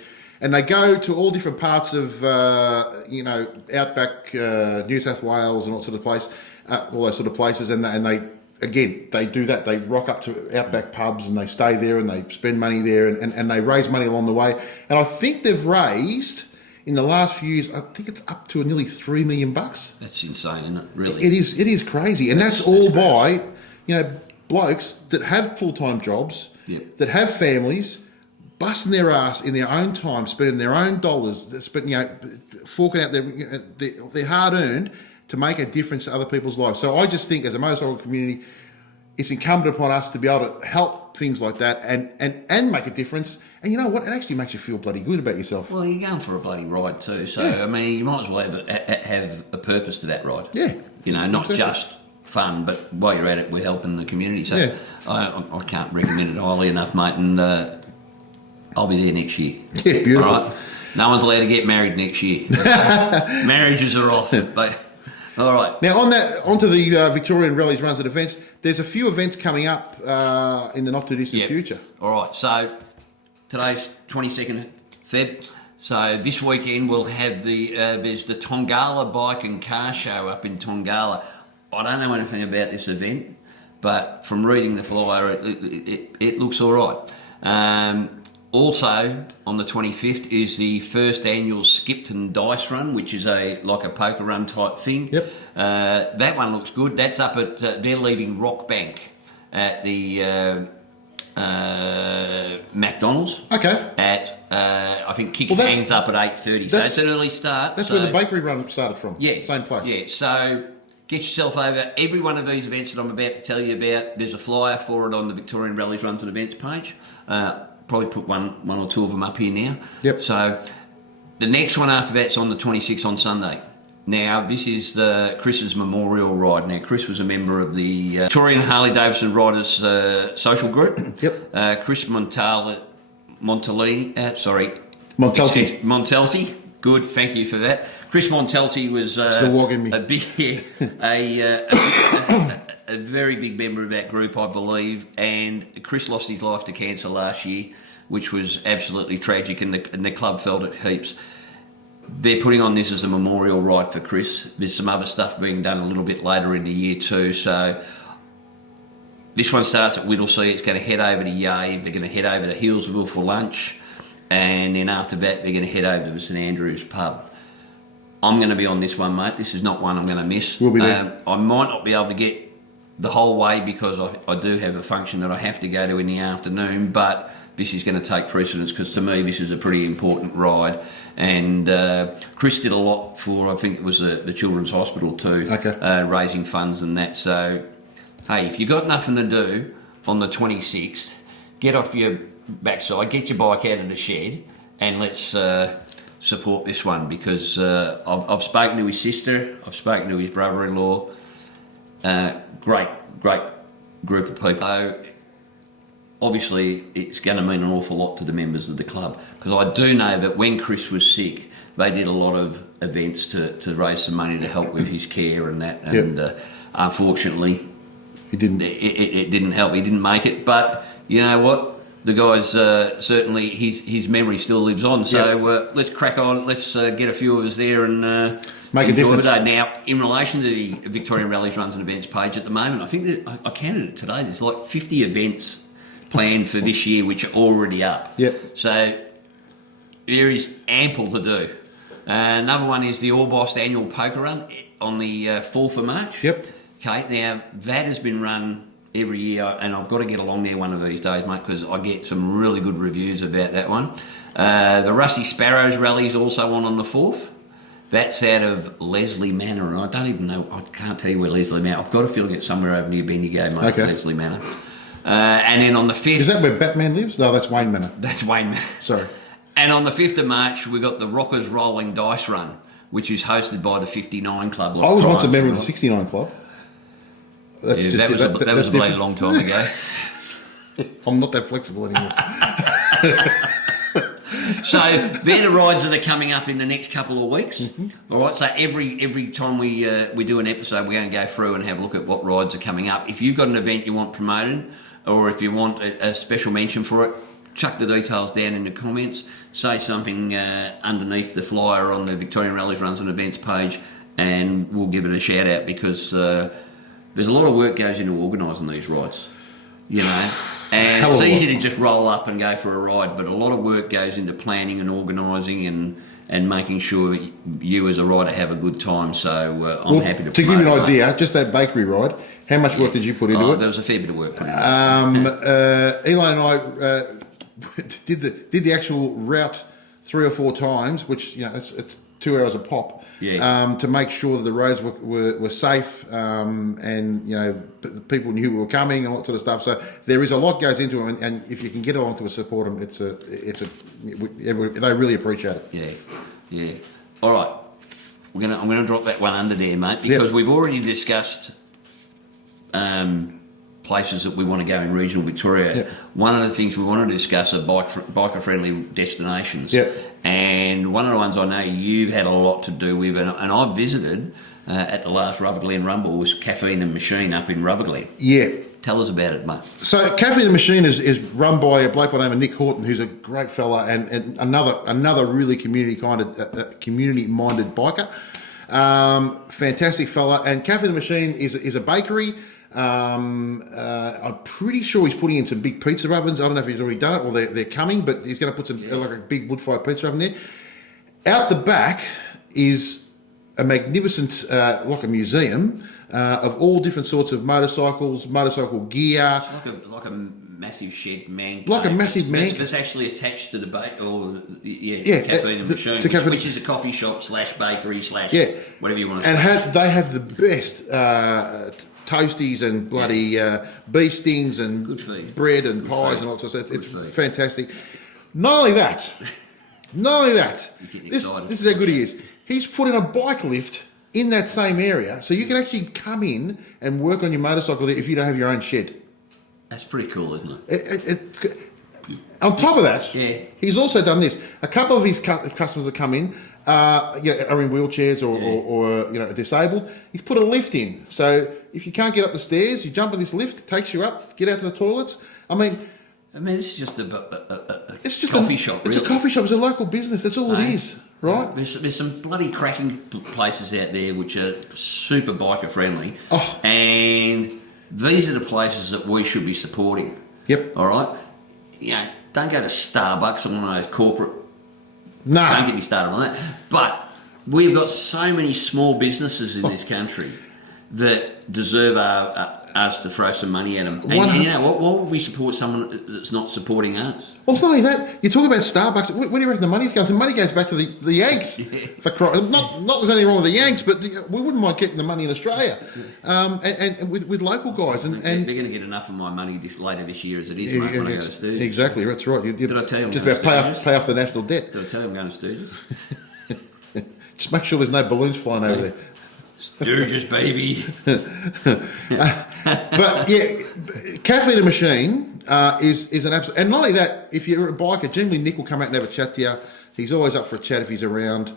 And they go to all different parts of, outback, New South Wales and all sort of place, all those sort of places. And they do that. They rock up to outback pubs and they stay there and they spend money there and they raise money along the way. And I think they've raised, in the last few years, I think it's up to nearly $3 million. That's insane, isn't it? Really? It is crazy. And that's all by, blokes that have full-time jobs, that have families, busting their ass in their own time, spending their own dollars, forking out their hard-earned to make a difference to other people's lives. So I just think, as a motorcycle community, it's incumbent upon us to be able to help things like that and make a difference. And you know what? It actually makes you feel bloody good about yourself. Well, you're going for a bloody ride too. So, I mean, you might as well have a purpose to that ride. Yeah. Not just fun, but while you're at it, we're helping the community. So I can't recommend it highly enough, mate, and I'll be there next year. Yeah, beautiful. All right. No one's allowed to get married next year. Marriages are off. But, all right. Now, onto the Victorian Rallies Runs and Events, there's a few events coming up in the not-too-distant future. All right. So today's 22nd Feb. So this weekend we'll have there's the Tongala Bike and Car Show up in Tongala. I don't know anything about this event, but from reading the flyer, it looks all right. Also, on the 25th is the first annual Skipton Dice Run, which is like a poker run type thing. Yep. That one looks good. That's up at, they're leaving Rockbank at the McDonald's. Okay. At, I think Kicks hangs up at 8:30, so it's an early start. That's where the bakery run started from. Yeah. Same place. Yeah, so get yourself over. Every one of these events that I'm about to tell you about, there's a flyer for it on the Victorian Rallies Runs and Events page. Probably put one or two of them up here now. Yep. So the next one after that's on the 26th on Sunday. Now, this is Chris's memorial ride. Now, Chris was a member of the Victorian Harley Davidson Riders social group. Yep. Chris Montalti. Montalti. Good, thank you for that. Chris Montalti was a very big member of that group, I believe, and Chris lost his life to cancer last year, which was absolutely tragic, and the club felt it heaps. They're putting on this as a memorial ride for Chris. There's some other stuff being done a little bit later in the year too, so this one starts at Whittlesea. It's going to head over to Yea. They're going to head over to Hillsville for lunch, and then after that they're going to head over to the St Andrews pub. I'm going to be on this one, mate. This is not one I'm going to miss. We'll be there. I might not be able to get the whole way because I do have a function that I have to go to in the afternoon, but this is going to take precedence because to me this is a pretty important ride. And Chris did a lot for, I think it was the Children's Hospital too, raising funds and that. So, hey, if you've got nothing to do on the 26th, get off your backside, get your bike out of the shed, and let's support this one because I've spoken to his sister, I've spoken to his brother-in-law. Great group of people. So obviously, it's going to mean an awful lot to the members of the club because I do know that when Chris was sick, they did a lot of events to raise some money to help with his care and that. And unfortunately, he didn't. It didn't help. He didn't make it. But you know what? The guy's certainly his memory still lives on. So let's crack on. Let's get a few of us there and. Make a difference. Now, in relation to the Victorian Rallies Runs and Events page at the moment, I think that I counted it today. There's like 50 events planned for this year, which are already up. Yep. So there is ample to do. Another one is the Orbost annual poker run on the 4th of March. Yep. Okay. Now that has been run every year, and I've got to get along there one of these days, mate, because I get some really good reviews about that one. The Rusty Sparrows rally is also on the 4th. That's out of Leslie Manor, and I don't even know, I can't tell you where Leslie Manor, I've got a feeling it's somewhere over near Bendigo, mate, Leslie Manor. And then on the 5th... Is that where Batman lives? No, that's Wayne Manor. That's Wayne Manor. Sorry. And on the 5th of March, we've got the Rockers Rolling Dice Run, which is hosted by the 59 Club. I was once a member of the 69 Club. That was a bloody long time ago. I'm not that flexible anymore. So they're the rides that are coming up in the next couple of weeks. All right. So every time we do an episode, we're going to go through and have a look at what rides are coming up. If you've got an event you want promoted, or if you want a special mention for it, chuck the details down in the comments. Say something underneath the flyer on the Victorian Rallies Runs and Events page, and we'll give it a shout out because there's a lot of work goes into organising these rides. You know. And it's easy to just roll up and go for a ride, but a lot of work goes into planning and organising and making sure you as a rider have a good time. So I'm happy to give you an idea, just that bakery ride, how much work did you put into it? There was a fair bit of work put into it. Elaine and I did the actual route 3 or 4 times, which, you know, it's 2 hours a pop. Yeah. To make sure that the roads were safe and, you know, people knew we were coming and all that sort of stuff. So there is a lot goes into it, and if you can get along to support them, they really appreciate it. Yeah. All right, I'm gonna drop that one under there, mate, because we've already discussed places that we want to go in regional Victoria. Yep. One of the things we want to discuss are biker-friendly destinations. Yep. And one of the ones I know you've had a lot to do with, and I've visited at the last Rubber Glen Rumble, was Caffeine and Machine up in Rubber Glen. Yeah. Tell us about it, mate. So Caffeine and Machine is run by a bloke by the name of Nick Horton, who's a great fella and another really community-minded biker. Fantastic fella. And Caffeine and Machine is a bakery. I'm pretty sure he's putting in some big pizza ovens. I don't know if he's already done it or they're coming, but he's going to put some like a big wood-fired pizza oven there. Out the back is a magnificent, like a museum of all different sorts of motorcycles, motorcycle gear. It's like a massive shed man. Like a massive man. It's actually attached to the Caffeine and Machine, which is a coffee shop / bakery / whatever you want to say. And they have the best toasties and bloody bee stings and good feed, bread and good pies feed. And all sorts of stuff. It's feed. fantastic. Not only that, this is how good he is. He's put in a bike lift in that same area, so you can actually come in and work on your motorcycle there if you don't have your own shed. That's pretty cool, isn't it? On top of that, he's also done this. A couple of his customers that come in are in wheelchairs or disabled. He's put a lift in, so if you can't get up the stairs, you jump on this lift, it takes you up, get out to the toilets. I mean, this is just a coffee shop. It's really. a coffee shop. It's a local business. That's all it is, right? There's some bloody cracking places out there which are super biker friendly, and these are the places that we should be supporting. Yep. All right. Don't go to Starbucks or one of those corporate. No. Don't get me started on that. But we've got so many small businesses in this country that deserve us to throw some money at them. And why would we support someone that's not supporting us? Well, it's not only that. You talk about Starbucks. Where do you reckon the money's going? The money goes back to the Yanks. For not there's anything wrong with the Yanks, but we wouldn't mind keeping the money in Australia, and with local guys. And they're going to get enough of my money later this year as it is, mate, when I go to Stooges. Exactly, that's right. Did I tell you I'm just going about to pay off the national debt? Did I tell you I'm going to Stooges? Just make sure there's no balloons flying over there. Stooges, baby. But Caffeine and Machine is an absolute, and not only that. If you're a biker, generally Nick will come out and have a chat to you. He's always up for a chat if he's around.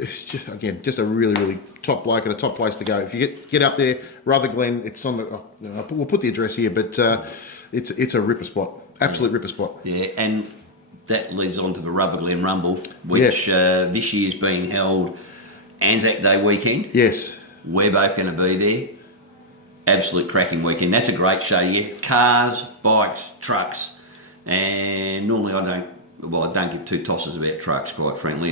It's just a really, really top bloke and a top place to go. If you get up there, Ruther Glen, it's on the. We'll put the address here, but it's a ripper spot, absolute ripper spot. Yeah, and that leads on to the Rubber Glen Rumble, which this year's being held Anzac Day weekend. Yes. We're both going to be there. Absolute cracking weekend. That's a great show. Yeah, cars, bikes, trucks, and normally I don't give two tosses about trucks, quite frankly.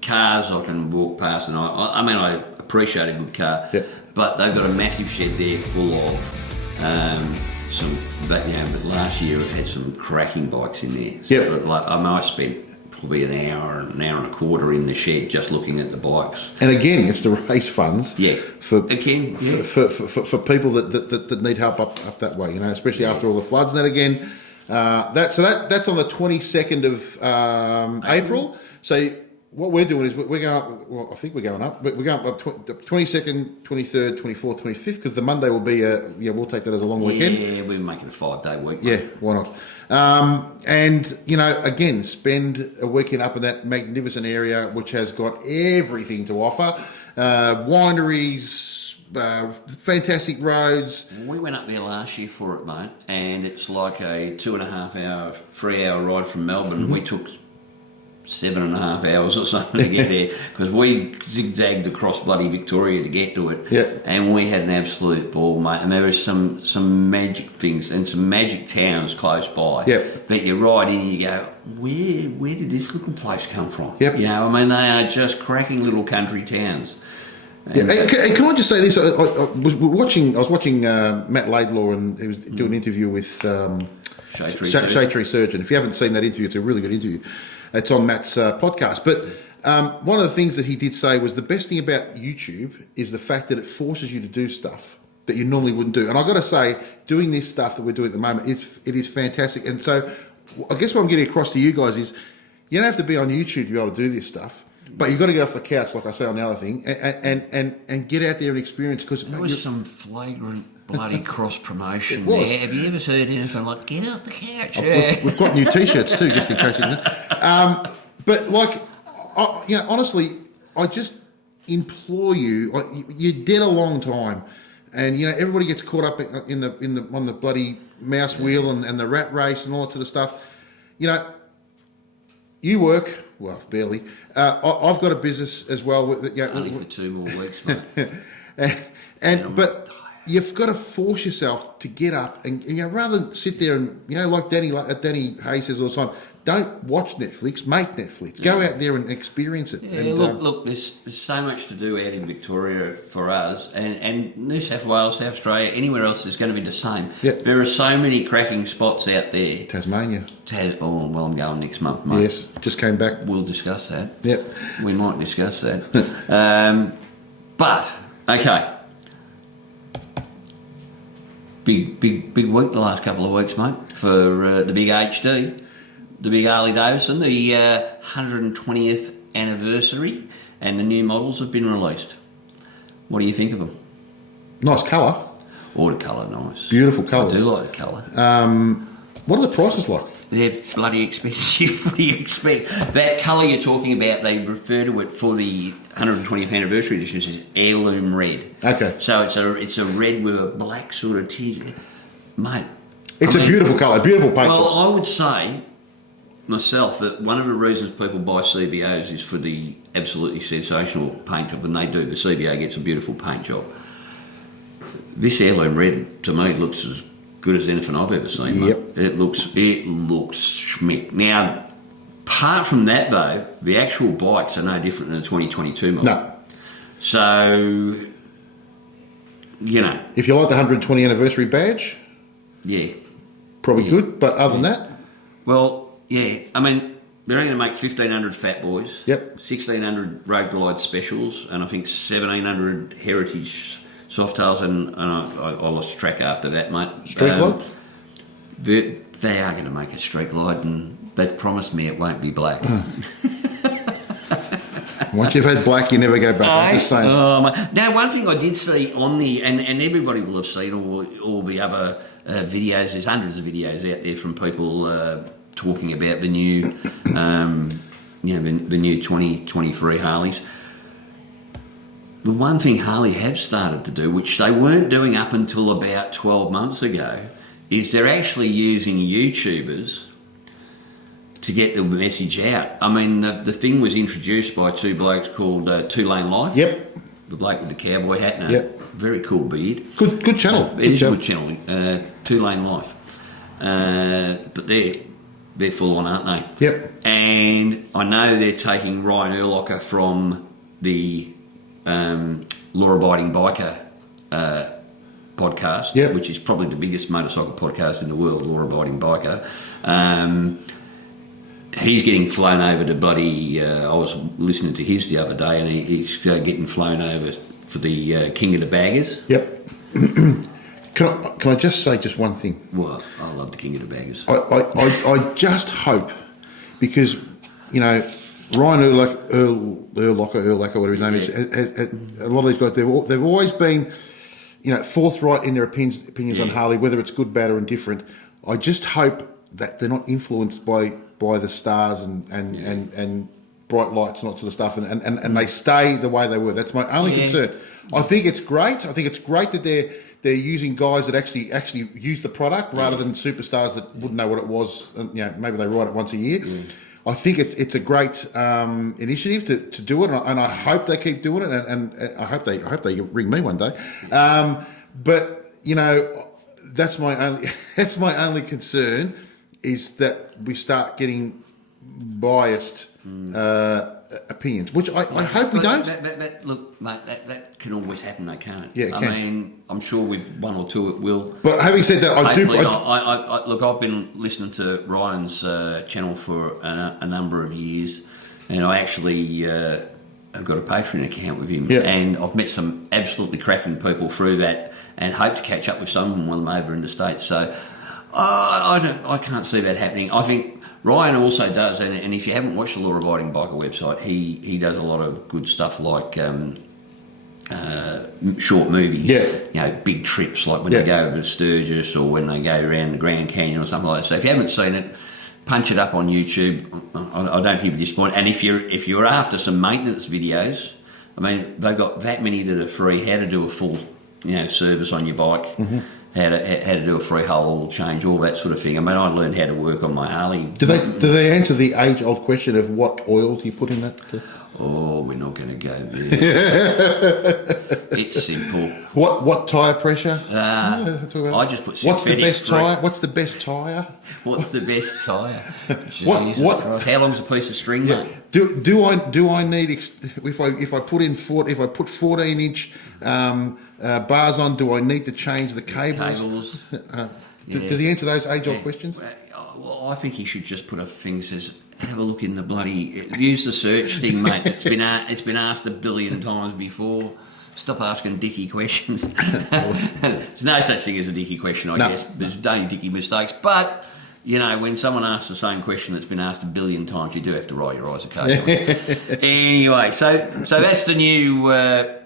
Cars I can walk past, and I appreciate a good car, but they've got a massive shed there full of but last year it had some cracking bikes in there. So I spent probably an hour and a quarter in the shed just looking at the bikes. And again, it's the race funds. For people that need help up that way, especially after all the floods. And that again, that's on the 22nd of April. So what we're doing is we're going up. Well, I think we're going up, but we're going up 22nd, 23rd, 24th, 25th, because the Monday will be we'll take that as a long weekend. Yeah, we're making a 5-day week. Yeah, why not? And again, spend a weekend up in that magnificent area, which has got everything to offer: wineries, fantastic roads. We went up there last year for it, mate, and it's like a 2.5 hour, 3 hour ride from Melbourne. Mm-hmm. We took 7.5 hours or something to get there because we zigzagged across bloody Victoria to get to it, and we had an absolute ball, mate. And there was some magic things and some magic towns close by that you ride in and you go, where did this little place come from? They are just cracking little country towns. And can I just say this? I was watching Matt Laidlaw, and he was doing an interview with Shade Tree Surgeon. If you haven't seen that interview, it's a really good interview. It's on Matt's podcast. But one of the things that he did say was the best thing about YouTube is the fact that it forces you to do stuff that you normally wouldn't do. And I've got to say, doing this stuff that we're doing at the moment, it is fantastic. And so I guess what I'm getting across to you guys is you don't have to be on YouTube to be able to do this stuff. But you've got to get off the couch, like I say on the other thing, and get out there and experience. Because there was some flagrant bloody cross promotion It was. there. Have you ever heard anything like, get off the couch? We've got new T-shirts too, just in case you didn't. But like, honestly, I just implore you. You're dead a long time, and everybody gets caught up on the bloody mouse wheel and the rat race and all that sort of stuff. You work well, barely. I've got a business as well. Only for 2 more weeks, mate. But you've got to force yourself to get up and rather than sit there and like Danny Hayes says all the time, don't watch Netflix, make Netflix. Go out there and experience it. Yeah, look, there's so much to do out in Victoria for us, and New South Wales, South Australia, anywhere else is going to be the same. Yep. There are so many cracking spots out there. Tasmania. Well, I'm going next month, mate. Yes, just came back. We'll discuss that. Yep. We might discuss that. But, okay. Big week the last couple of weeks, mate, for the big HD. The big Harley Davidson, the 120th anniversary, and the new models have been released. What do you think of them? Nice colour. Watercolour, nice. Beautiful colours. I do like the colour. What are the prices like? They're bloody expensive. What do you expect? That colour you're talking about, they refer to it for the 120th anniversary edition as heirloom red. Okay. So it's a red with a black sort of tinge. Mate. It's a beautiful colour, beautiful paint. Well, I would say myself that one of the reasons people buy CBOs is for the absolutely sensational paint job, and they do. The CBO gets a beautiful paint job. This heirloom red to me looks as good as anything I've ever seen. Yep. Mate. It looks schmick. Now, apart from that though, the actual bikes are no different than the 2022 model. No. So, if you like the 120 anniversary badge, yeah, probably good. But other than that, well. Yeah, I mean, they're only going to make 1,500 Fat Boys, Yep. 1,600 Road Glide Specials, and I think 1,700 Heritage Softails, and I lost track after that, mate. Street Glide? They are going to make a Street Glide, and they've promised me it won't be black. Once you've had black, you never go back. I'm just saying. Now, one thing I did see on the, and everybody will have seen all the other videos, there's hundreds of videos out there from people talking about the new, the new 2023 Harleys. The one thing Harley have started to do, which they weren't doing up until about 12 months ago, is they're actually using YouTubers to get the message out. I mean, the thing was introduced by two blokes called Two Lane Life. Yep. The bloke with the cowboy hat and Yep. very cool beard. Good channel. It is a good channel, Two Lane Life. But they're full on, aren't they? Yep. And I know they're taking Ryan Urlocker from the Law-Abiding Biker podcast, Yep. which is probably the biggest motorcycle podcast in the world, Law-Abiding Biker. He's getting flown over to bloody... I was listening to his the other day, and he's getting flown over for the King of the Baggers. Yep. Can I just say just one thing? Well, I love the King of the Baggers. I just hope, because, Ryan Urlacher, whatever his name is, a lot of these guys, they've always been, forthright in their opinions on Harley, whether it's good, bad, or indifferent. I just hope that they're not influenced by the stars and bright lights and that sort of stuff, and they stay the way they were. That's my only concern. I think it's great. I think it's great that they're using guys that actually use the product rather than superstars that wouldn't know what it was. And, maybe they ride it once a year. I think it's a great initiative to do it, and I hope they keep doing it, and I hope they ring me one day. But that's my only concern, is that we start getting biased opinions, which I hope we don't. Look, mate, that can always happen, though, can't it? Yeah, it can. I mean, I'm sure with one or two it will. But having said that, look, I've been listening to Ryan's channel for a number of years, and I actually have got a Patreon account with him, and I've met some absolutely cracking people through that, and hope to catch up with some of them when I'm over in the States. So I can't see that happening. I think Ryan also does, and if you haven't watched the Law Abiding Biker website, he does a lot of good stuff like short movies. Yeah. You know, big trips like when they go over to Sturgis or when they go around the Grand Canyon or something like that. So if you haven't seen it, punch it up on YouTube. I don't think you'll be disappointed. And if you're after some maintenance videos, I mean, they've got that many that are free. How to do a full, service on your bike. How to do a free hull oil change, all that sort of thing. I mean, I learned how to work on my Harley. Do they answer the age-old question of what oil do you put in that? Oh, we're not going to go there. It's simple. What tyre pressure? I just put what's the best free. tyre? What's the best tyre? What's the best tyre? What? Christ. How long's a piece of string, mate? Do I need if I put 14-inch bars on? Do I need to change the cables? Does he answer those age-old questions? Well, I think he should just put a thing that says, have a look in the bloody... Use the search thing, mate. It's been asked 1 billion times before. Stop asking dicky questions. There's no such thing as a dicky question, I guess. There's only dicky mistakes. But, when someone asks the same question that's been asked 1 billion times, you do have to roll your eyes occasionally. Anyway, so that's the new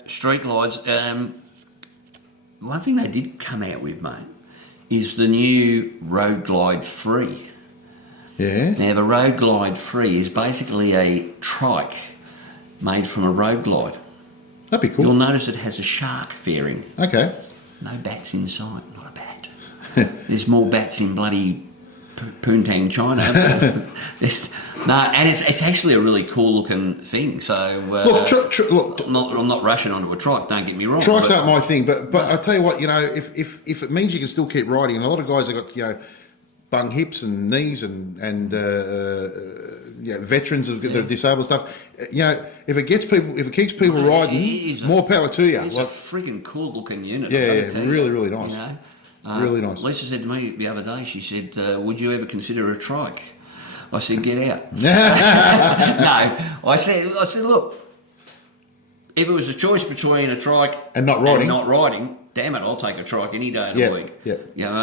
street lights. One thing they did come out with, mate, is the new Road Glide Free. Yeah. Now, the Road Glide Free is basically a trike made from a road glide. That'd be cool. You'll notice it has a shark fairing. Okay. No bats in sight, not a bat. There's more bats in bloody Poontang, China. No, and it's actually a really cool looking thing. So look, I'm not rushing onto a trike. Don't get me wrong. Trikes aren't my thing, but I tell you what, if it means you can still keep riding, and a lot of guys have got bung hips and knees and veterans of the disabled stuff. If it keeps people riding, more power to you. It's a freaking cool looking unit. Yeah, really, really nice. Really nice. Lisa said to me the other day, she said, would you ever consider a trike? I said, get out. No, I said, look, if it was a choice between a trike and not riding, damn it, I'll take a trike any day of the week. Yeah.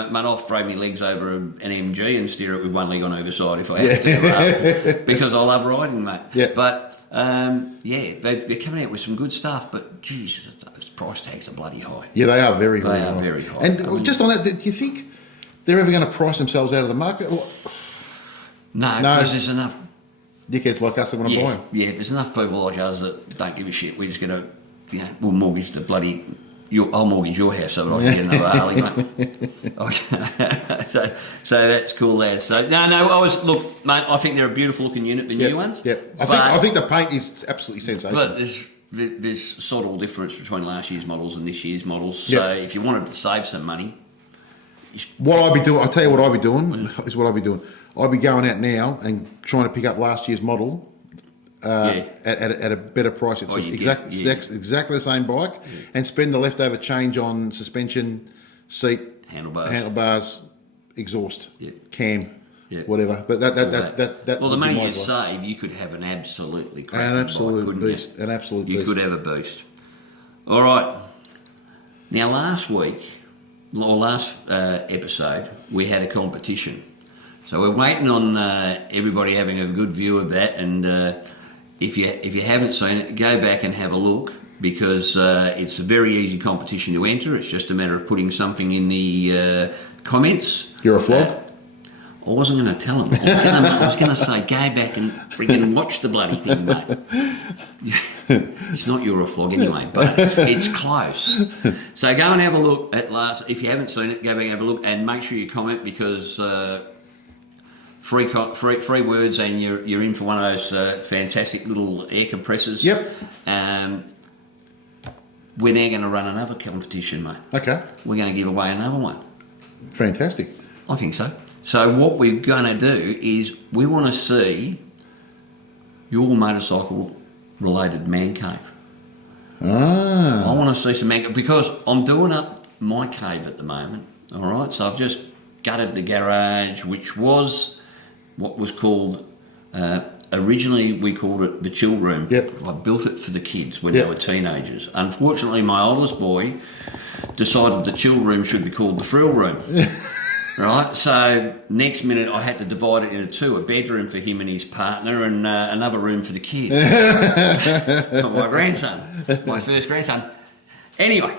Mate, I'll throw my legs over an MG and steer it with one leg on either side if I have to, because I love riding, mate. Yeah. But, they're coming out with some good stuff, but, geez, those price tags are bloody high. Yeah, they are very, very high. high. Very high. And just on that, do you think they're ever going to price themselves out of the market? No, because there's enough dickheads like us that want to buy them. Yeah, there's enough people like us that don't give a shit. We're just going to, we'll mortgage the bloody... I'll mortgage your house so that I can get another Harley, mate. So that's cool, lads. So look, mate. I think they're a beautiful looking unit, the new ones. Yeah, I think the paint is absolutely sensational. But there's subtle difference between last year's models and this year's models. So if you wanted to save some money, what I'd be doing, I'll tell you what I'd be doing is what I'd be doing. I'd be going out now and trying to pick up last year's model. At a better price. It's exactly the same bike, and spend the leftover change on suspension, seat, handlebars, exhaust, cam, whatever. But that. Well, the money you save, you could have an absolutely cracking bike, beast. An absolute beast. You could have a beast. All right. Now, last episode, we had a competition, so we're waiting on everybody having a good view of that, and. If you haven't seen it, go back and have a look, because it's a very easy competition to enter. It's just a matter of putting something in the comments. You're a flog? I wasn't going to tell them. I was going to say, go back and freaking watch the bloody thing, mate. It's not you're a flog anyway, but it's close. So go and have a look at last. If you haven't seen it, go back and have a look, and make sure you comment, because... Free words, and you're in for one of those fantastic little air compressors. Yep. We're now going to run another competition, mate. Okay. We're going to give away another one. Fantastic. I think so. So what we're going to do is we want to see your motorcycle-related man cave. Ah. I want to see some man cave, because I'm doing up my cave at the moment. All right. So I've just gutted the garage, which was what was called, originally we called it the chill room. Yep. I built it for the kids when they were teenagers. Unfortunately, my oldest boy decided the chill room should be called the frill room. Right, so next minute I had to divide it into two, a bedroom for him and his partner, and another room for the kid. For my grandson, my first grandson. Anyway,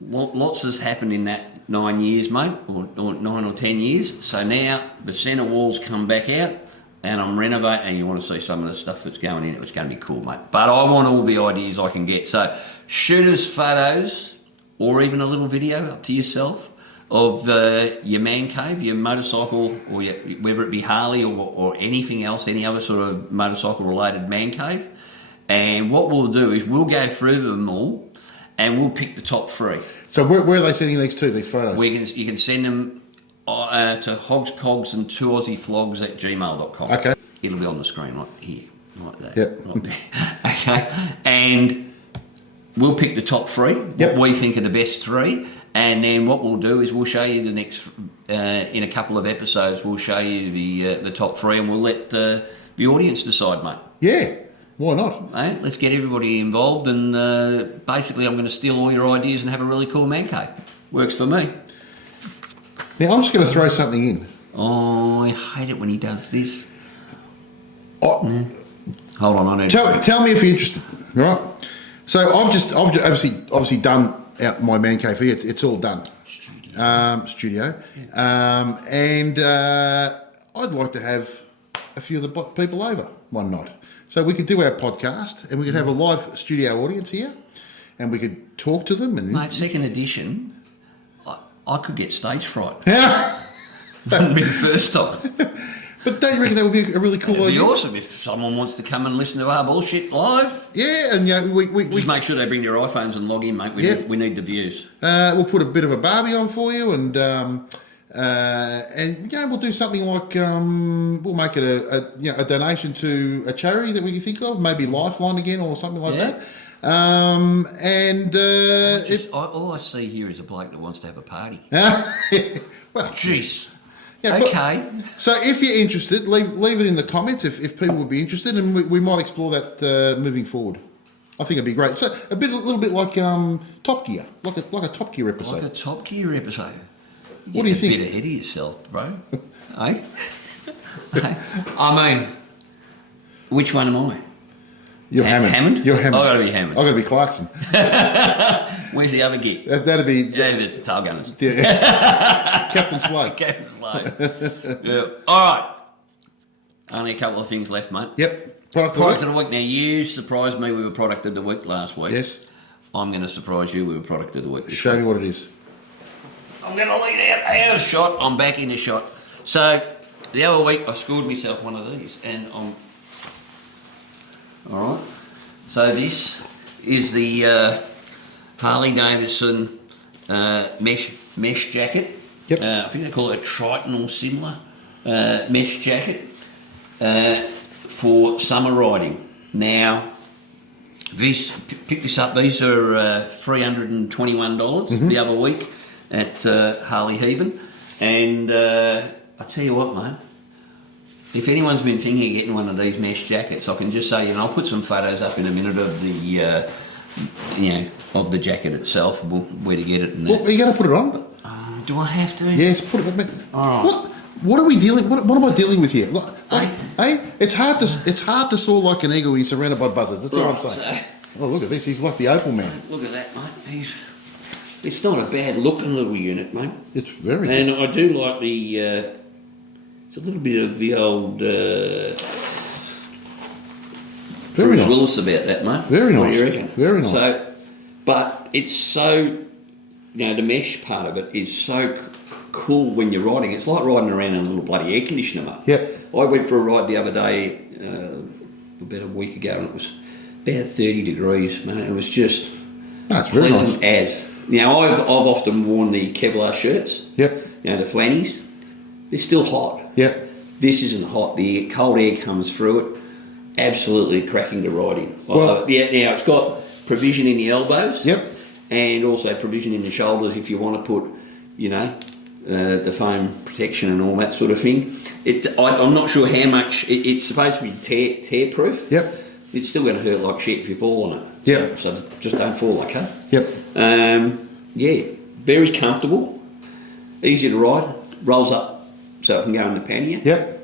lots has happened in that 9 years, mate, or 9 or 10 years. So now the centre wall's come back out, and I'm renovating, and you want to see some of the stuff that's going in. It's going to be cool, mate. But I want all the ideas I can get. So shoot us photos, or even a little video, up to yourself, of your man cave, your motorcycle, or whether it be Harley or anything else, any other sort of motorcycle-related man cave. And what we'll do is we'll go through them all, and we'll pick the top 3. So where are they sending these to, these photos? You can send them to hogscogsand2aussieflogs@gmail.com. Okay. It'll be on the screen right here, like that. Yep. Right there. Okay. And we'll pick the top 3, Yep. what we think are the best 3, and then what we'll do is we'll show you the next, in a couple of episodes, we'll show you the top 3, and we'll let the audience decide, mate. Yeah, why not? Hey, let's get everybody involved, and basically I'm going to steal all your ideas and have a really cool man cave. Works for me. Now, I'm just going to throw something in. Oh, I hate it when he does this. Oh, Yeah. Hold on, I need Tell me if you're interested, right? So I've obviously done out my man cave here. It's all done. Studio. Yeah. And I'd like to have a few of the people over one night. So we could do our podcast, and we could have a live studio audience here, and we could talk to them. And Mate, second edition, I could get stage fright. Yeah. Wouldn't be the first time. But don't you reckon that would be a really cool It'd be idea? awesome if someone wants to come and listen to our bullshit live. Yeah, and we Just make sure they bring their iPhones and log in, mate. We need the views. we'll put a bit of a barbie on for you, and we'll do something like we'll make it a donation to a charity that we can think of, maybe Lifeline again or something like that. All I see here is a bloke that wants to have a party. Well, Jeez. yeah, Okay. So if you're interested, leave it in the comments if people would be interested, and we might explore that moving forward. I think it'd be great. So a little bit like Top Gear, like a Top Gear episode. Like a Top Gear episode. What do you think? A bit ahead of yourself, bro. Eh? I mean, which one am I? You're Hammond. Hammond? You're Hammond. I've got to be Hammond. I've got to be Clarkson. Where's the other gig? That'd be It's the Tail Gunners. yeah. Captain Slade. Captain Slade. Yeah. All right. Only a couple of things left, mate. Yep. Product of the week. Now, you surprised me with a product of the week last week. Yes. I'm going to surprise you with a product of the week. Show me what it is. I'm going to lead out of shot. I'm back in the shot. So, the other week I scored myself one of these, and I'm... All right. So this is the Harley Davidson mesh jacket. Yep. I think they call it a Triton or similar mesh jacket for summer riding. Now, pick this up. These are $321 the other week at Harley Heaven, and I tell you what, mate. If anyone's been thinking of getting one of these mesh jackets, I can just say, I'll put some photos up in a minute of the, of the jacket itself, where to get it and that. Well, are you going to put it on? Do I have to? Yes, put it. All right. What are we dealing? What am I dealing with here? It's hard to soar like an eagle when you're surrounded by buzzards. That's all I'm saying. Oh, look at this. He's like the Opal Man. Look at that, mate. It's not a bad looking little unit, mate. It's very good. And I do like the... it's a little bit of the old Very Bruce nice. Willis about that, mate. Very What do nice. you reckon? Very nice. So, but it's so, the mesh part of it is so cool when you're riding. It's like riding around in a little bloody air conditioner, mate. Yep. I went for a ride the other day, about a week ago, and it was about 30 degrees, man. It was just No, it's very pleasant nice. as. Now, I've often worn the Kevlar shirts, Yep. the flannies. They're still hot. Yep. This isn't hot. The cold air comes through it. Absolutely cracking to ride in. Well- Now it's got provision in the elbows. Yep. And also provision in the shoulders if you want to put, the foam protection and all that sort of thing. I'm not sure how much. It's supposed to be tear proof. Yep. It's still going to hurt like shit if you fall on it. Yep. So just don't fall like that. Yep. Very comfortable. Easy to ride. Rolls up so it can go in the pannier. Yep.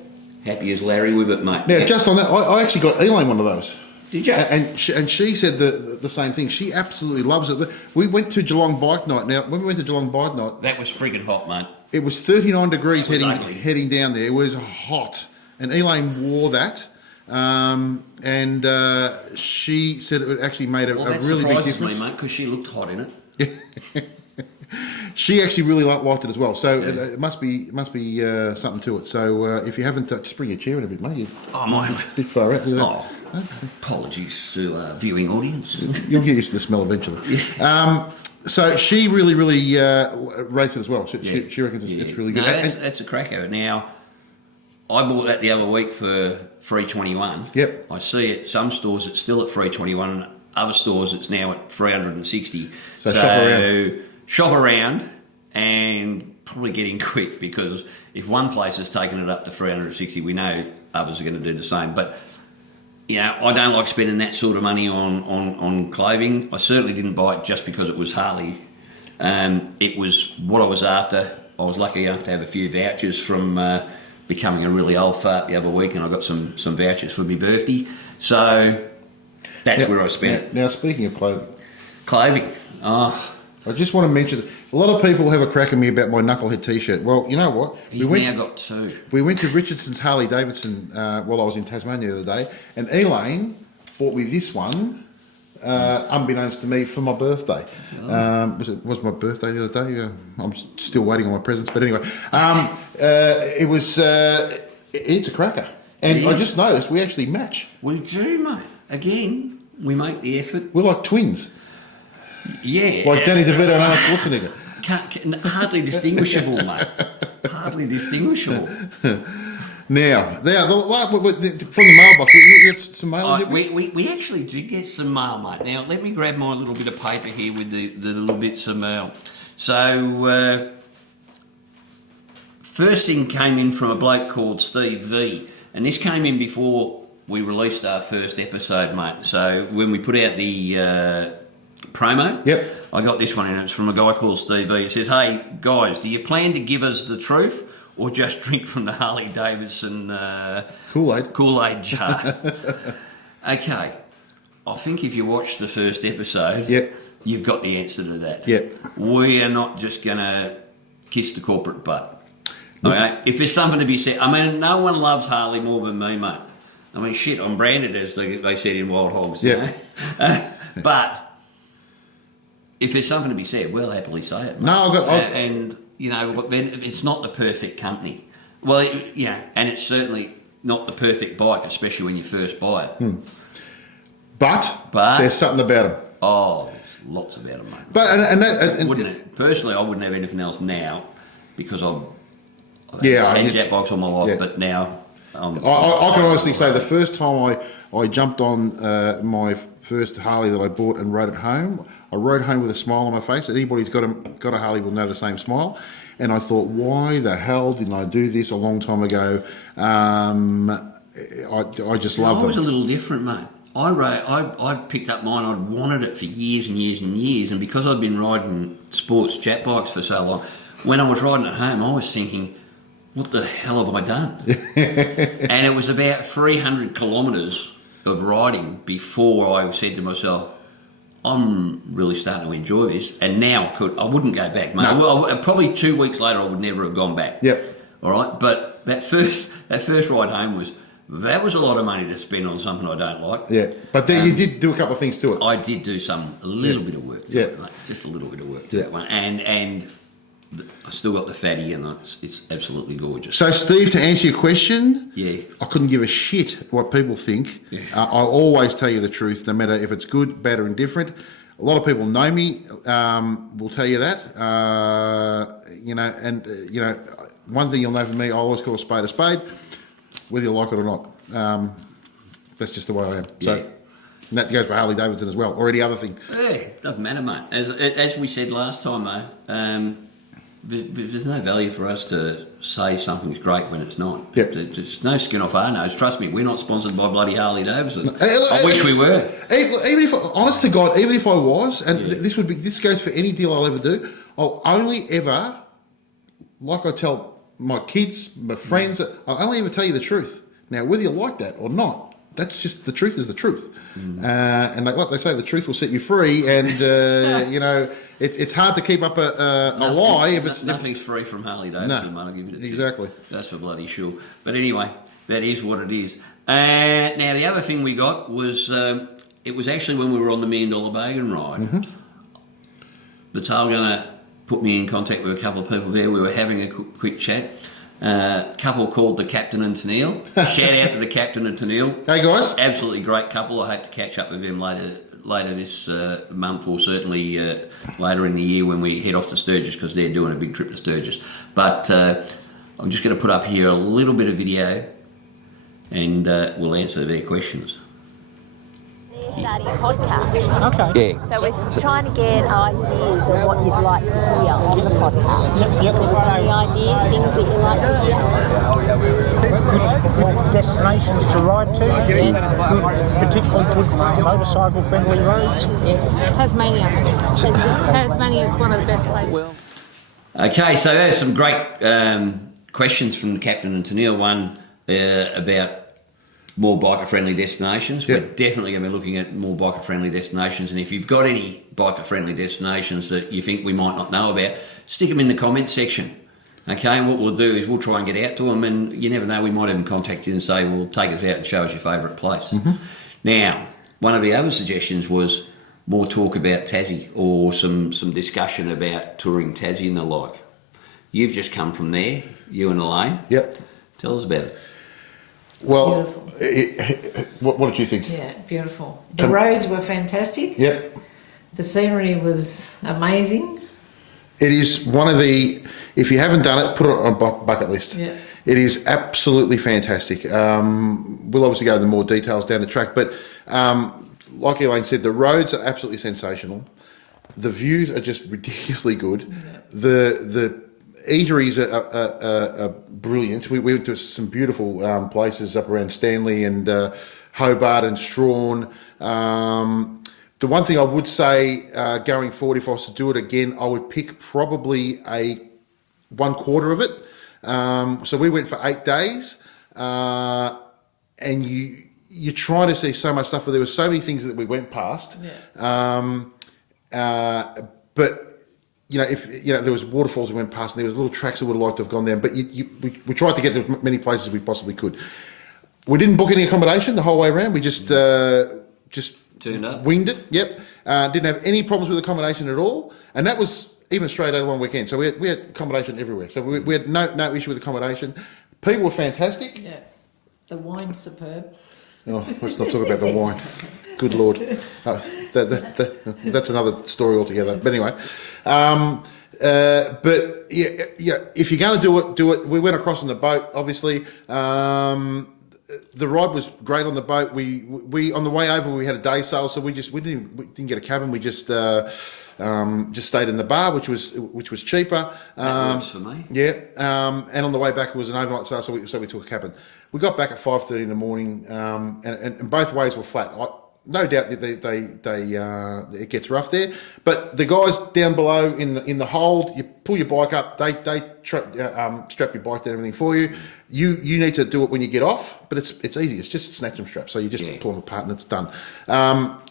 Happy as Larry with it, mate. Now, just on that, I actually got Elaine one of those. Did you? And she said the same thing. She absolutely loves it. We went to Geelong Bike Night. Now, when we went to Geelong Bike Night, That was friggin' hot, mate. it was 39 degrees That was ugly. heading down there. It was hot. And Elaine wore that. And she said it actually made a That really big surprises difference. me, mate, because she looked hot in it. She actually really liked it as well. So it must be something to it. So if you haven't, just bring your chair in a bit, mate. Oh, my. A bit far out. Oh, apologies to viewing audience. You'll get used to the smell eventually. So she really rates it as well. She reckons it's really good. No, that's a cracker. Now, I bought that the other week for $3.21. Yep. I see it. Some stores it's still at $3.21. Other stores it's now at $360. So shop around. Shop around and probably get in quick, because if one place has taken it up to $360, we know others are going to do the same. But I don't like spending that sort of money on clothing. I certainly didn't buy it just because it was Harley. It was what I was after. I was lucky enough to have a few vouchers from becoming a really old fart the other week, and I got some vouchers for my birthday. So that's where I spent it. Now, speaking of Clothing. Oh, I just want to mention that a lot of people have a crack at me about my knucklehead T-shirt. Well, you know what? he's now got two. We went to Richardson's Harley Davidson while I was in Tasmania the other day, and Elaine bought me this one, unbeknownst to me, for my birthday. Was my birthday the other day? I'm still waiting on my presents, but anyway, it was. It's a cracker, and I just noticed we actually match. We do, mate. Again, we make the effort. We're like twins, Yeah. like Danny DeVito and Arnold Schwarzenegger. Hardly distinguishable, mate. Hardly distinguishable. Now, from the mailbox, we got some mail. Did we? We actually did get some mail, mate. Now, let me grab my little bit of paper here with the little bits of mail. So, first thing came in from a bloke called Steve V. And this came in before we released our first episode, mate. So, when we put out the promo, Yep. I got this one, and it's from a guy called Steve V. It says, "Hey, guys, do you plan to give us the truth, or just drink from the Harley Davidson Kool-Aid jar?" Okay, I think if you watch the first episode, Yep. you've got the answer to that. Yep. We are not just going to kiss the corporate butt. Okay? If there's something to be said, I mean, no one loves Harley more than me, mate. I mean, shit, I'm branded, as they said in Wild Hogs. Yep. You know? But if there's something to be said, we'll happily say it, mate. No, And then it's not the perfect company. Well, and it's certainly not the perfect bike, especially when you first buy it. But there's something about them. Oh, there's lots about them, mate. But and Wouldn't it? Personally, I wouldn't have anything else now, because I've Yeah, had it's- jet bikes all my life, yeah. but now I can honestly say the first time I jumped on my first Harley that I bought and rode it home, I rode home with a smile on my face. Anybody who's got a Harley will know the same smile. And I thought, why the hell didn't I do this a long time ago? I just love them. I was a little different, mate. I picked up mine. I'd wanted it for years and years and years, and because I'd been riding sports jet bikes for so long, when I was riding at home, I was thinking, what the hell have I done? And it was about 300 kilometres of riding before I said to myself, I'm really starting to enjoy this. And now I wouldn't go back, mate. No. Probably 2 weeks later, I would never have gone back. Yep. All right, but that first ride home that was a lot of money to spend on something I don't like. Yeah, but then you did do a couple of things to it. I did do a little bit of work to it, mate. Just a little bit of work to that one. And I still got the fatty, and it's absolutely gorgeous. So, Steve, to answer your question, Yeah. I couldn't give a shit what people think. Yeah. I'll always tell you the truth, no matter if it's good, bad, or indifferent. A lot of people know me, will tell you that. One thing you'll know from me, I always call a spade, whether you like it or not. That's just the way I am. So, Yeah. and that goes for Harley Davidson as well, or any other thing. Yeah, doesn't matter, mate. As we said last time, though, there's no value for us to say something's great when it's not. Yep. It's no skin off our nose. Trust me, we're not sponsored by bloody Harley Davidson. I wish we were. Even if, honest to God, even if I was, and this goes for any deal I'll ever do, I'll only ever, like I tell my kids, my friends, I'll only ever tell you the truth. Now, whether you like that or not, that's just the truth is the truth. And like they say, the truth will set you free. And you know, it's hard to keep up a lie if it's nothing's free from Harley Davidson. No, I'll give it exactly. That's for bloody sure. But anyway, that is what it is. Now the other thing we got was it was actually when we were on the $1 Million Bogan ride. The tail gunner put me in contact with a couple of people there. We were having a quick chat. Couple called the Captain and Tennille. Shout out to the Captain and Tennille. Hey guys, absolutely great couple. I hope to catch up with them later this month, or certainly later in the year when we head off to Sturgis, because they're doing a big trip to Sturgis. But I'm just going to put up here a little bit of video, and we'll answer their questions. Starting a podcast. Okay. Yeah. So we're trying to get ideas of what you'd like to hear on the podcast. Yep. Have you got any ideas, things that you like to hear? Good destinations to ride to. Yes. Particularly good motorcycle-friendly roads. Yes. Tasmania. Tasmania is one of the best places. Okay, so there's some great questions from the Captain and Tennille. One about more biker-friendly destinations. Yep. We're definitely going to be looking at more biker-friendly destinations, and if you've got any biker-friendly destinations that you think we might not know about, stick them in the comments section. Okay, and what we'll do is we'll try and get out to them, and you never know, we might even contact you and say, well, take us out and show us your favourite place. Now, one of the other suggestions was more talk about Tassie, or some discussion about touring Tassie and the like. You've just come from there, you and Elaine. Yep. Tell us about it. Well, what did you think? Yeah, beautiful. The roads were fantastic. Yep. The scenery was amazing. It is one of the, if you haven't done it, put it on a bucket list. Yeah. It is absolutely fantastic. We'll obviously go into more details down the track, but like Elaine said, the roads are absolutely sensational. The views are just ridiculously good. Yeah. The eateries are brilliant. We went to some beautiful places up around Stanley and Hobart and Strawn. The one thing I would say going forward, if I was to do it again, I would pick probably a 1/4 of it. So we went for 8 days, and you try to see so much stuff, but there were so many things that we went past. Yeah. But you know, if you know, there was waterfalls we went past, and there was little tracks that would have liked to have gone down. But we tried to get to as many places as we possibly could. We didn't book any accommodation the whole way around. We just turned up, winged it. Yep, didn't have any problems with accommodation at all, and that was even straight out of long weekend. So we had accommodation everywhere. So we had no issue with accommodation. People were fantastic. Yeah. The wine's superb. Oh, let's not talk about the wine. Good Lord. That's another story altogether. But anyway, but yeah, if you're going to do it. We went across on the boat, obviously. The ride was great on the boat. We on the way over we had a day sail, so we didn't get a cabin. We just stayed in the bar, which was cheaper. That works for me. Yeah, and on the way back it was an overnight sail, so we took a cabin. We got back at 5:30 in the morning, and both ways were flat. No doubt that it gets rough there, but the guys down below in the hold, you pull your bike up, they strap your bike down, everything for you. You need to do it when you get off, but it's easy. It's just a snatch and strap, so you just pull them apart and it's done.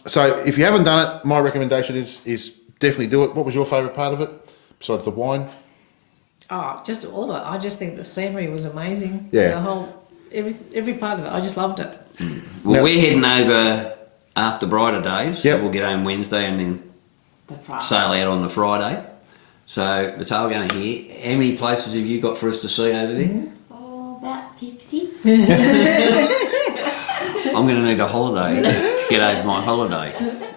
So if you haven't done it, my recommendation is definitely do it. What was your favourite part of it besides the wine? Oh, just all of it. I just think the scenery was amazing. Yeah. The whole, every part of it. I just loved it. Well, we're heading over after Brighter Days, so Yep. we'll get home Wednesday and then sail out on the Friday. So the tail gunner here, how many places have you got for us to see over there? Oh, about 50. I'm going to need a holiday to get over my holiday.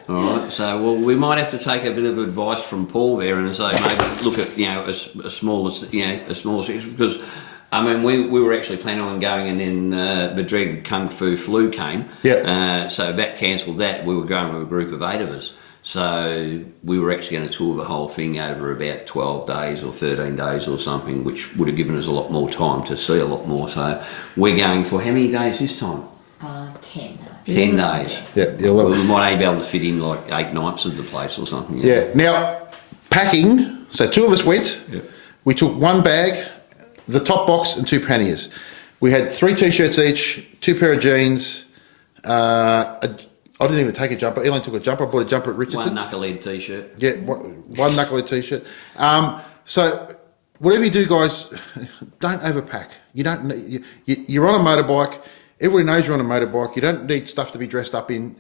All right, so we might have to take a bit of advice from Paul there and say maybe look at a smaller section, because I mean we were actually planning on going, and then the dreaded Kung Fu flu came. Yeah. So that cancelled that. We were going with a group of 8 of us. So we were actually going to tour the whole thing over about 12 days or 13 days or something, which would have given us a lot more time to see a lot more. So we're going for how many days this time? 10. 10 days. Yeah, you'll love We might be able to fit in like 8 nights of the place or something. Yeah. Now, packing. So 2 of us went. Yep. We took 1 bag, the top box, and 2 panniers. We had 3 t-shirts each, 2 pair of jeans, I didn't even take a jumper. Elaine took a jumper. I bought a jumper at Richardson's. One knucklehead t-shirt. Yeah, one knucklehead t-shirt. So whatever you do, guys, don't overpack. You don't need, you're on a motorbike. Everybody knows you're on a motorbike. You don't need stuff to be dressed up in.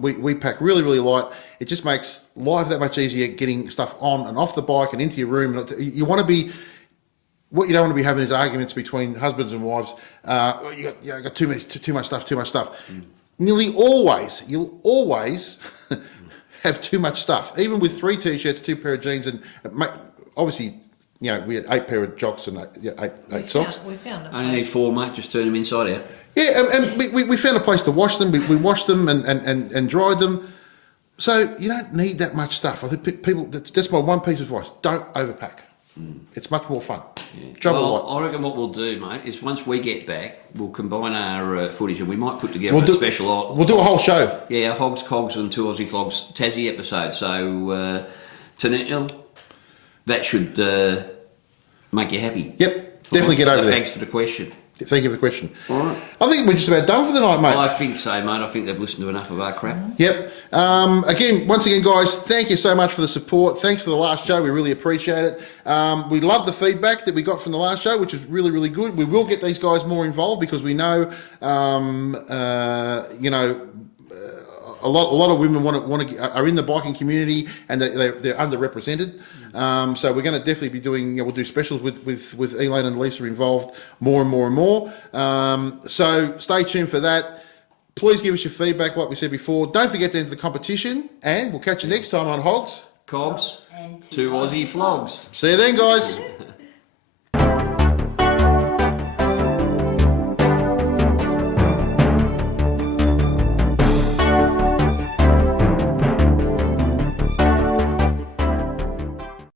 We pack really, really light. It just makes life that much easier getting stuff on and off the bike and into your room. You want to be... What you don't want to be having is arguments between husbands and wives. You got too much stuff. Nearly always, you'll always have too much stuff. Even with 3 t-shirts, 2 pair of jeans, and obviously, we had 8 pair of jocks and 8 socks. We found a Only need 4, mate. Just turn them inside out. Yeah, and we found a place to wash them. We washed them and dried them. So you don't need that much stuff. I think people, that's my one piece of advice. Don't overpack. It's much more fun. Yeah. Travel well, light. I reckon what we'll do, mate, is once we get back, we'll combine our footage and we might put together a special... We'll do a whole show. Yeah, Hogs, Cogs and 2 Aussie Flogs Tassie episode. So, Tanil, that should make you happy. Yep, definitely get over there. Thanks for the question. Thank you for the question. All right. I think we're just about done for the night, mate. I think so, mate. I think they've listened to enough of our crap. Yep. Once again, guys, thank you so much for the support. Thanks for the last show. We really appreciate it. We love the feedback that we got from the last show, which is really, really good. We will get these guys more involved because we know, a lot of women are in the biking community and they're underrepresented. So we're going to definitely be doing. We'll do specials with Elaine and Lisa involved more and more and more. So stay tuned for that. Please give us your feedback, like we said before. Don't forget to enter the competition, and we'll catch you next time on Hogs, Cogs, 2 Aussie Flogs. See you then, guys.